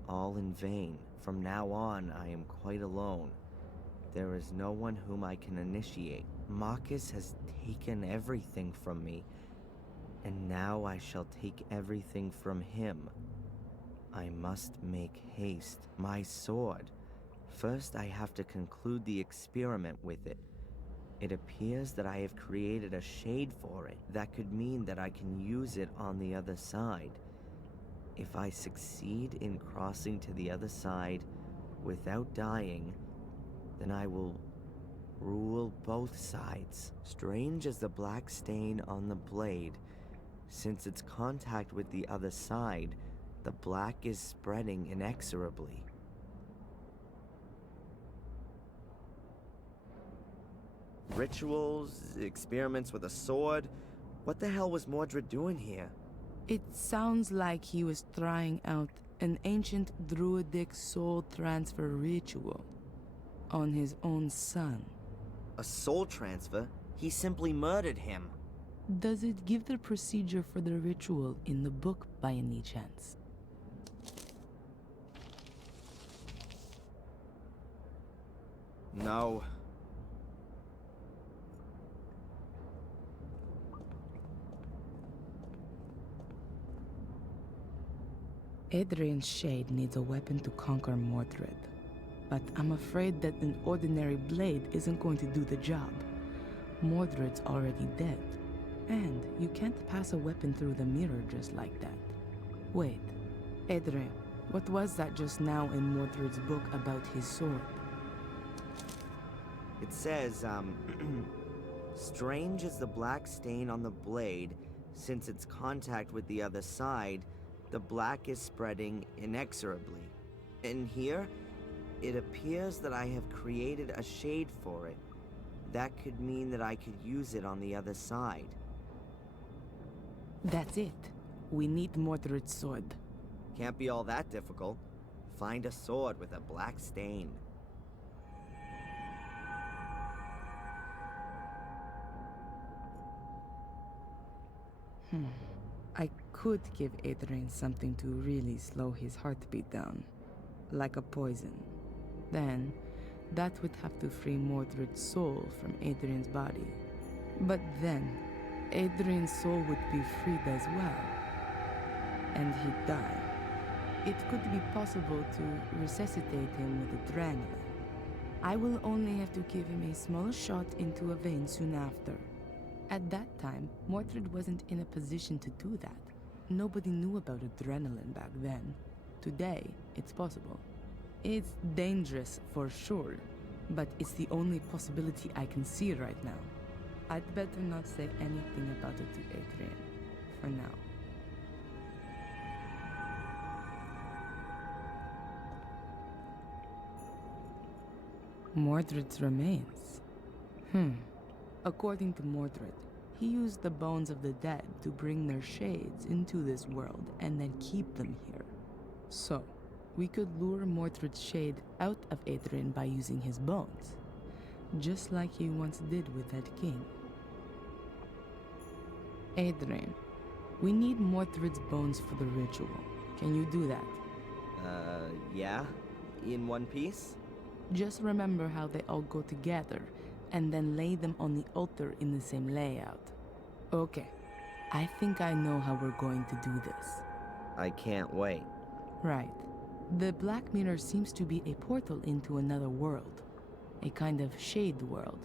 all in vain. From now on, I am quite alone. There is no one whom I can initiate. Marcus has taken everything from me, and now I shall take everything from him. I must make haste. My sword. First, I have to conclude the experiment with it. It appears that I have created a shade for it. That could mean that I can use it on the other side. If I succeed in crossing to the other side without dying, then I will rule both sides. Strange as the black stain on the blade, since its contact with the other side, the black is spreading inexorably. Rituals, experiments with a sword. What the hell was Mordred doing here? It sounds like he was trying out an ancient druidic soul transfer ritual on his own son. A soul transfer? He simply murdered him. Does it give the procedure for the ritual in the book by any chance? No. Adrian's shade needs a weapon to conquer Mordred, but I'm afraid that an ordinary blade isn't going to do the job. Mordred's already dead, and you can't pass a weapon through the mirror just like that. Wait, Adrian, what was that just now in Mordred's book about his sword? It says, strange as the black stain on the blade, since its contact with the other side, the black is spreading inexorably. And here, it appears that I have created a shade for it. That could mean that I could use it on the other side. That's it. We need Mordred's sword. Can't be all that difficult. Find a sword with a black stain. I could give Adrian something to really slow his heartbeat down. Like a poison. Then, that would have to free Mordred's soul from Adrian's body. But then, Adrian's soul would be freed as well. And he'd die. It could be possible to resuscitate him with adrenaline. I will only have to give him a small shot into a vein soon after. At that time, Mordred wasn't in a position to do that. Nobody knew about adrenaline back then. Today, it's possible. It's dangerous for sure, but it's the only possibility I can see right now. I'd better not say anything about it to Adrian, for now. Mordred's remains. According to Mordred, he used the bones of the dead to bring their shades into this world and then keep them here. So, we could lure Mordred's shade out of Adrian by using his bones, just like he once did with that king. Adrian, we need Mordred's bones for the ritual. Can you do that? Yeah? In one piece? Just remember how they all go together, and then lay them on the altar in the same layout. Okay, I think I know how we're going to do this. I can't wait. Right. The Black Mirror seems to be a portal into another world. A kind of shade world.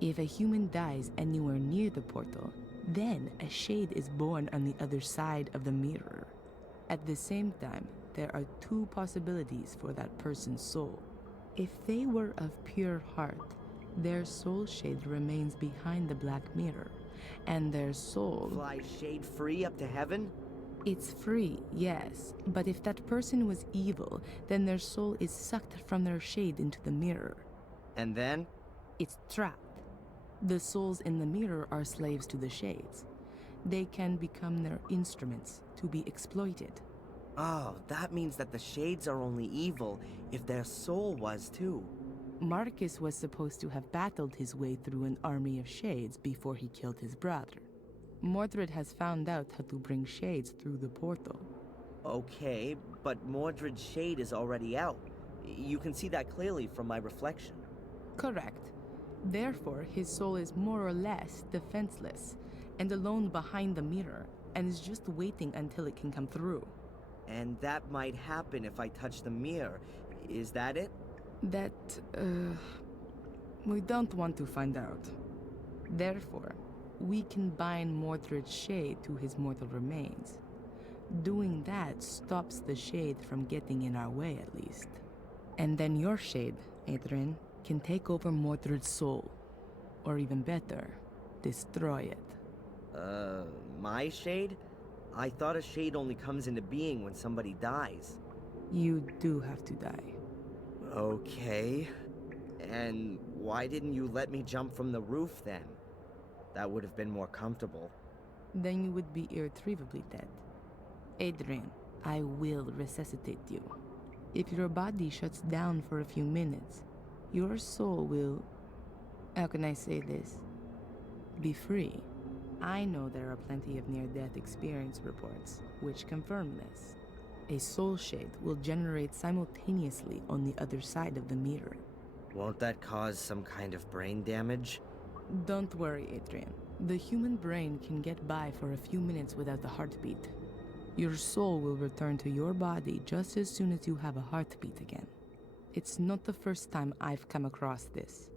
If a human dies anywhere near the portal, then a shade is born on the other side of the mirror. At the same time, there are two possibilities for that person's soul. If they were of pure heart, their soul shade remains behind the Black Mirror, and their soul... Fly shade free up to heaven? It's free, yes, but if that person was evil, then their soul is sucked from their shade into the mirror. And then? It's trapped. The souls in the mirror are slaves to the shades. They can become their instruments to be exploited. Oh, that means that the shades are only evil if their soul was too. Marcus was supposed to have battled his way through an army of shades before he killed his brother. Mordred has found out how to bring shades through the portal. Okay, but Mordred's shade is already out. You can see that clearly from my reflection. Correct. Therefore, his soul is more or less defenseless and alone behind the mirror, and is just waiting until it can come through. And that might happen if I touch the mirror. Is that it? That, we don't want to find out. Therefore, we can bind Mordred's shade to his mortal remains. Doing that stops the shade from getting in our way, at least. And then your shade, Adrian, can take over Mordred's soul. Or even better, destroy it. My shade? I thought a shade only comes into being when somebody dies. You do have to die. Okay. And why didn't you let me jump from the roof then? That would have been more comfortable. Then you would be irretrievably dead. Adrian, I will resuscitate you. If your body shuts down for a few minutes, your soul will... How can I say this? Be free. I know there are plenty of near-death experience reports, which confirm this. A soul shade will generate simultaneously on the other side of the mirror. Won't that cause some kind of brain damage? Don't worry, Adrian. The human brain can get by for a few minutes without the heartbeat. Your soul will return to your body just as soon as you have a heartbeat again. It's not the first time I've come across this.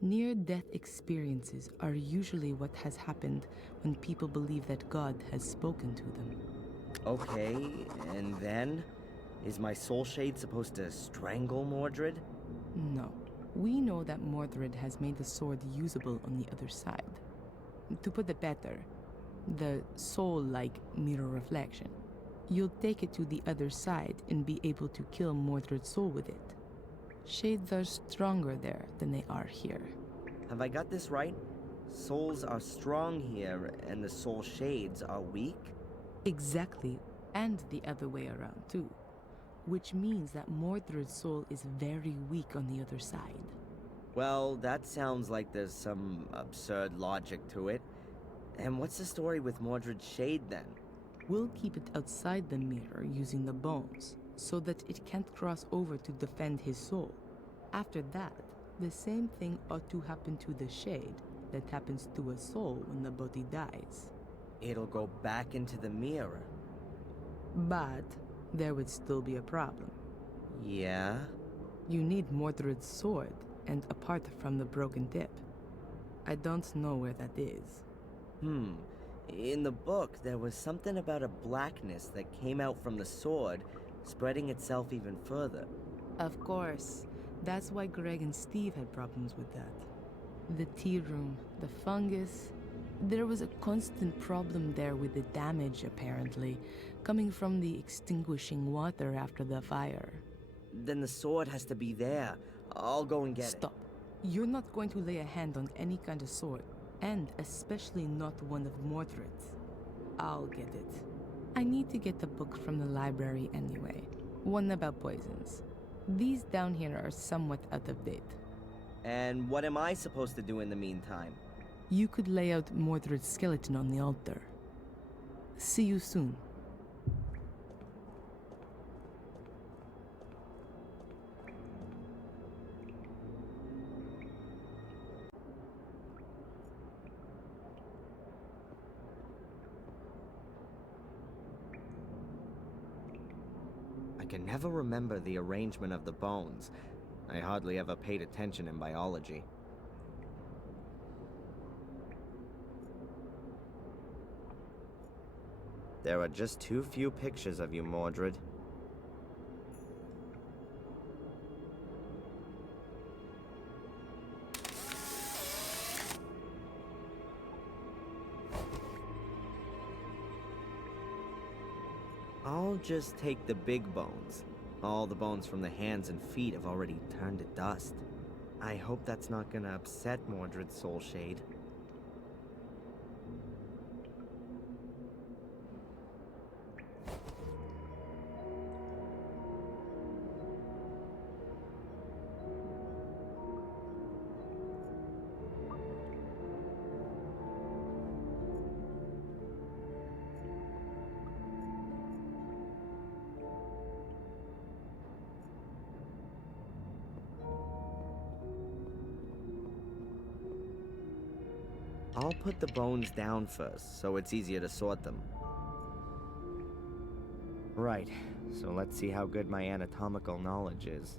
Near-death experiences are usually what has happened when people believe that God has spoken to them. Okay, and then? Is my soul shade supposed to strangle Mordred? No. We know that Mordred has made the sword usable on the other side. To put it better, the soul-like mirror reflection. You'll take it to the other side and be able to kill Mordred's soul with it. Shades are stronger there than they are here. Have I got this right? Souls are strong here, and the soul shades are weak? Exactly, and the other way around too. Which means that Mordred's soul is very weak on the other side. Well, that sounds like there's some absurd logic to it. And what's the story with Mordred's shade then? We'll keep it outside the mirror using the bones, so that it can't cross over to defend his soul. After that, the same thing ought to happen to the shade that happens to a soul when the body dies. It'll go back into the mirror. But there would still be a problem. Yeah? You need Mordred's sword, and apart from the broken tip. I don't know where that is. In the book, there was something about a blackness that came out from the sword, spreading itself even further. Of course. That's why Greg and Steve had problems with that. The tea room, the fungus. There was a constant problem there with the damage, apparently, coming from the extinguishing water after the fire. Then the sword has to be there. I'll go and get it. Stop. You're not going to lay a hand on any kind of sword, and especially not one of Mordred's. I'll get it. I need to get the book from the library anyway. One about poisons. These down here are somewhat out of date. And what am I supposed to do in the meantime? You could lay out Mordred's skeleton on the altar. See you soon. I can never remember the arrangement of the bones. I hardly ever paid attention in biology. There are just too few pictures of you, Mordred. I'll just take the big bones. All the bones from the hands and feet have already turned to dust. I hope that's not gonna upset Mordred's soul shade. I'll put the bones down first, so it's easier to sort them. Right, so let's see how good my anatomical knowledge is.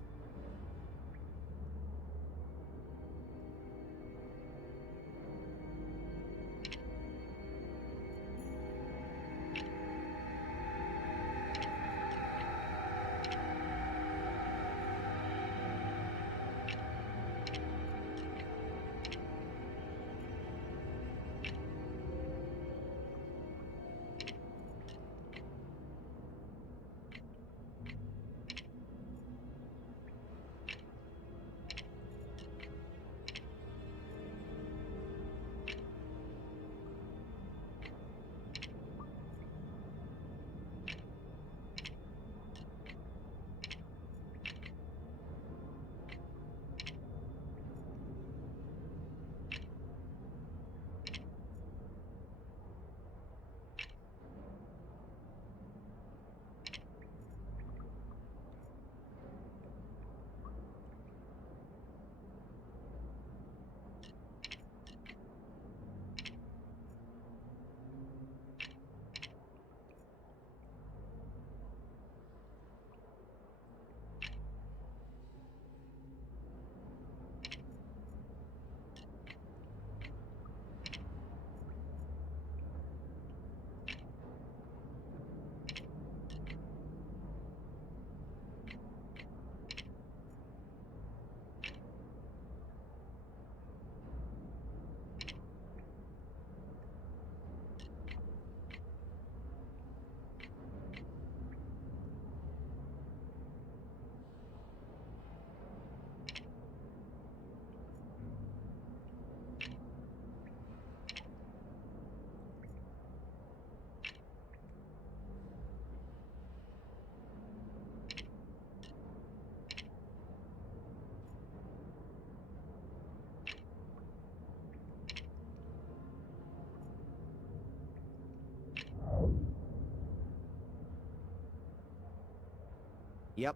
Yep,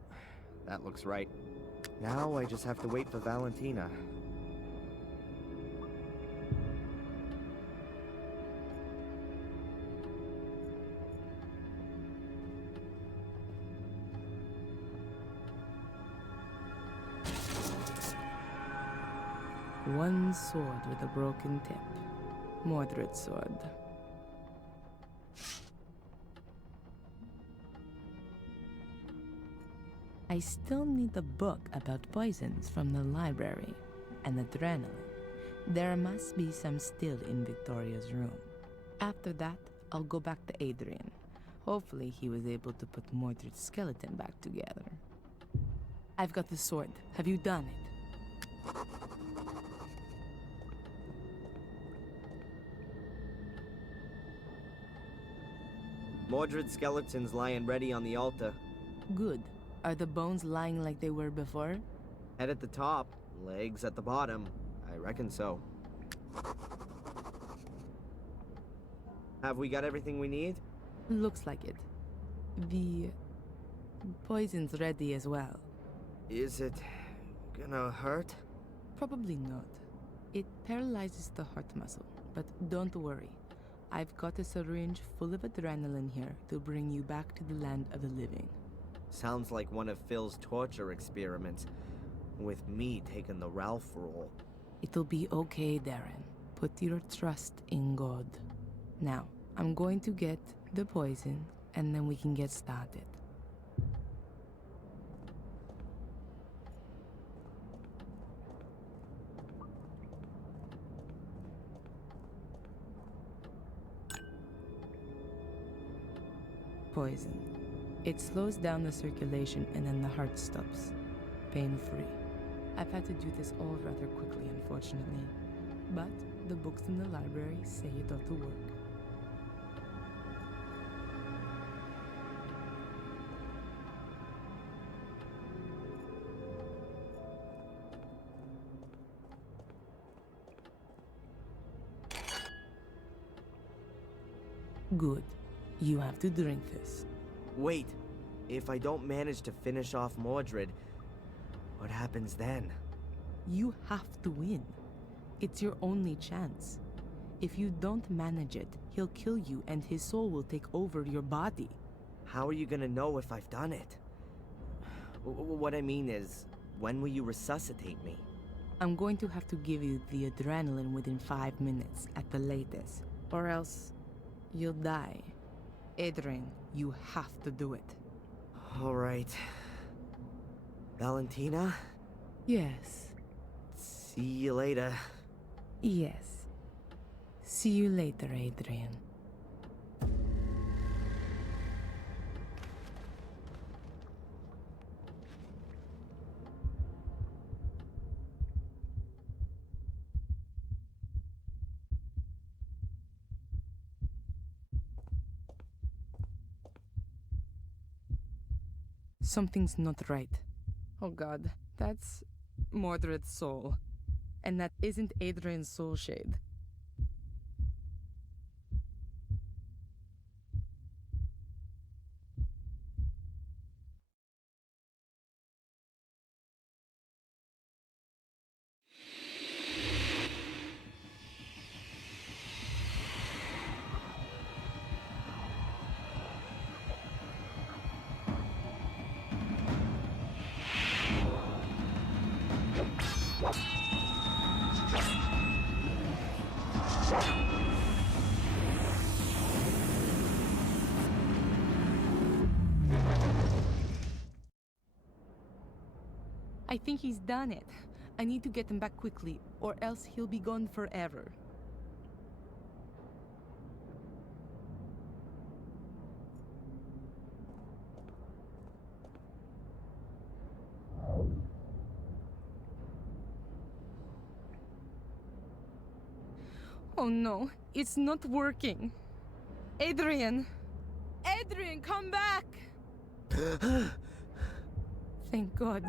that looks right. Now I just have to wait for Valentina. One sword with a broken tip. Mordred's sword. I still need the book about poisons from the library and adrenaline. There must be some still in Victoria's room. After that, I'll go back to Adrian. Hopefully he was able to put Mordred's skeleton back together. I've got the sword. Have you done it? Mordred's skeleton's lying ready on the altar. Good. Are the bones lying like they were before? Head at the top, legs at the bottom. I reckon so. Have we got everything we need? Looks like it. The poison's ready as well. Is it gonna hurt? Probably not. It paralyzes the heart muscle, but don't worry. I've got a syringe full of adrenaline here to bring you back to the land of the living. Sounds like one of Phil's torture experiments, with me taking the Ralph role. It'll be okay, Darren. Put your trust in God. Now, I'm going to get the poison, and then we can get started. Poison. It slows down the circulation and then the heart stops. Pain-free. I've had to do this all rather quickly, unfortunately. But the books in the library say it ought to work. Good. You have to drink this. Wait, if I don't manage to finish off Mordred, what happens then? You have to win. It's your only chance. If you don't manage it, he'll kill you and his soul will take over your body. How are you gonna know if I've done it? What I mean is, when will you resuscitate me? I'm going to have to give you the adrenaline within 5 minutes at the latest, or else you'll die. Adrian, you have to do it. All right. Valentina? Yes. See you later. Yes. See you later, Adrian. Something's not right. Oh god, that's Mordred's soul. And that isn't Adrian's soul shade. I think he's done it. I need to get him back quickly, or else he'll be gone forever. Oh no, it's not working. Adrian! Adrian, come back! Thank God.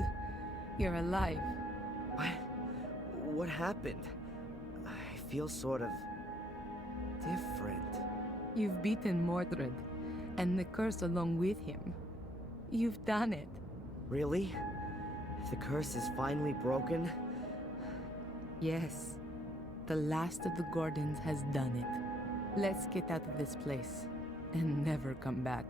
You're alive. What happened? I feel sort of different. You've beaten Mordred, and the curse along with him. You've done it. Really? The curse is finally broken? Yes, the last of the Gordons has done it. Let's get out of this place and never come back.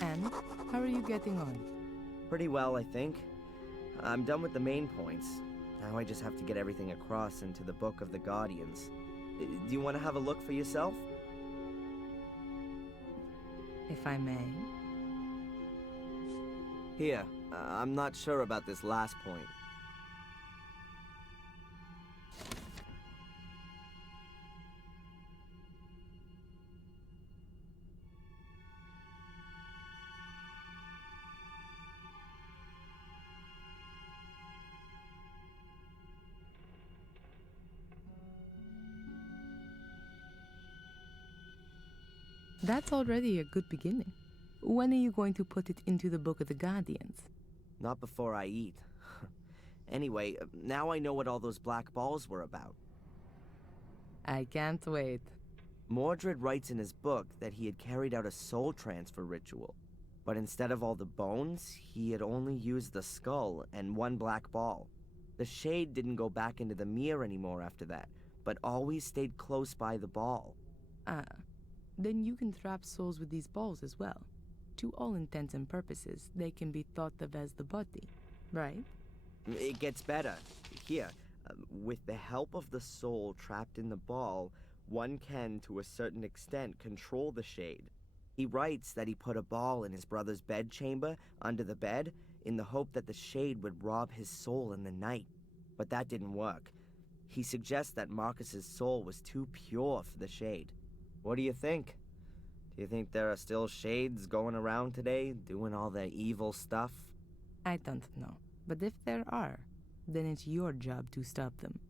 And how are you getting on? Pretty well, I think. I'm done with the main points. Now I just have to get everything across into the Book of the Guardians. Do you want to have a look for yourself? If I may. Here, I'm not sure about this last point. That's already a good beginning. When are you going to put it into the Book of the Guardians? Not before I eat. Anyway, now I know what all those black balls were about. I can't wait. Mordred writes in his book that he had carried out a soul transfer ritual. But instead of all the bones, he had only used the skull and one black ball. The shade didn't go back into the mirror anymore after that, but always stayed close by the ball. Ah, then you can trap souls with these balls as well. To all intents and purposes, they can be thought of as the body, right? It gets better. Here, with the help of the soul trapped in the ball, one can, to a certain extent, control the shade. He writes that he put a ball in his brother's bedchamber, under the bed, in the hope that the shade would rob his soul in the night. But that didn't work. He suggests that Marcus's soul was too pure for the shade. What do you think? Do you think there are still shades going around today, doing all their evil stuff? I don't know. But if there are, then it's your job to stop them.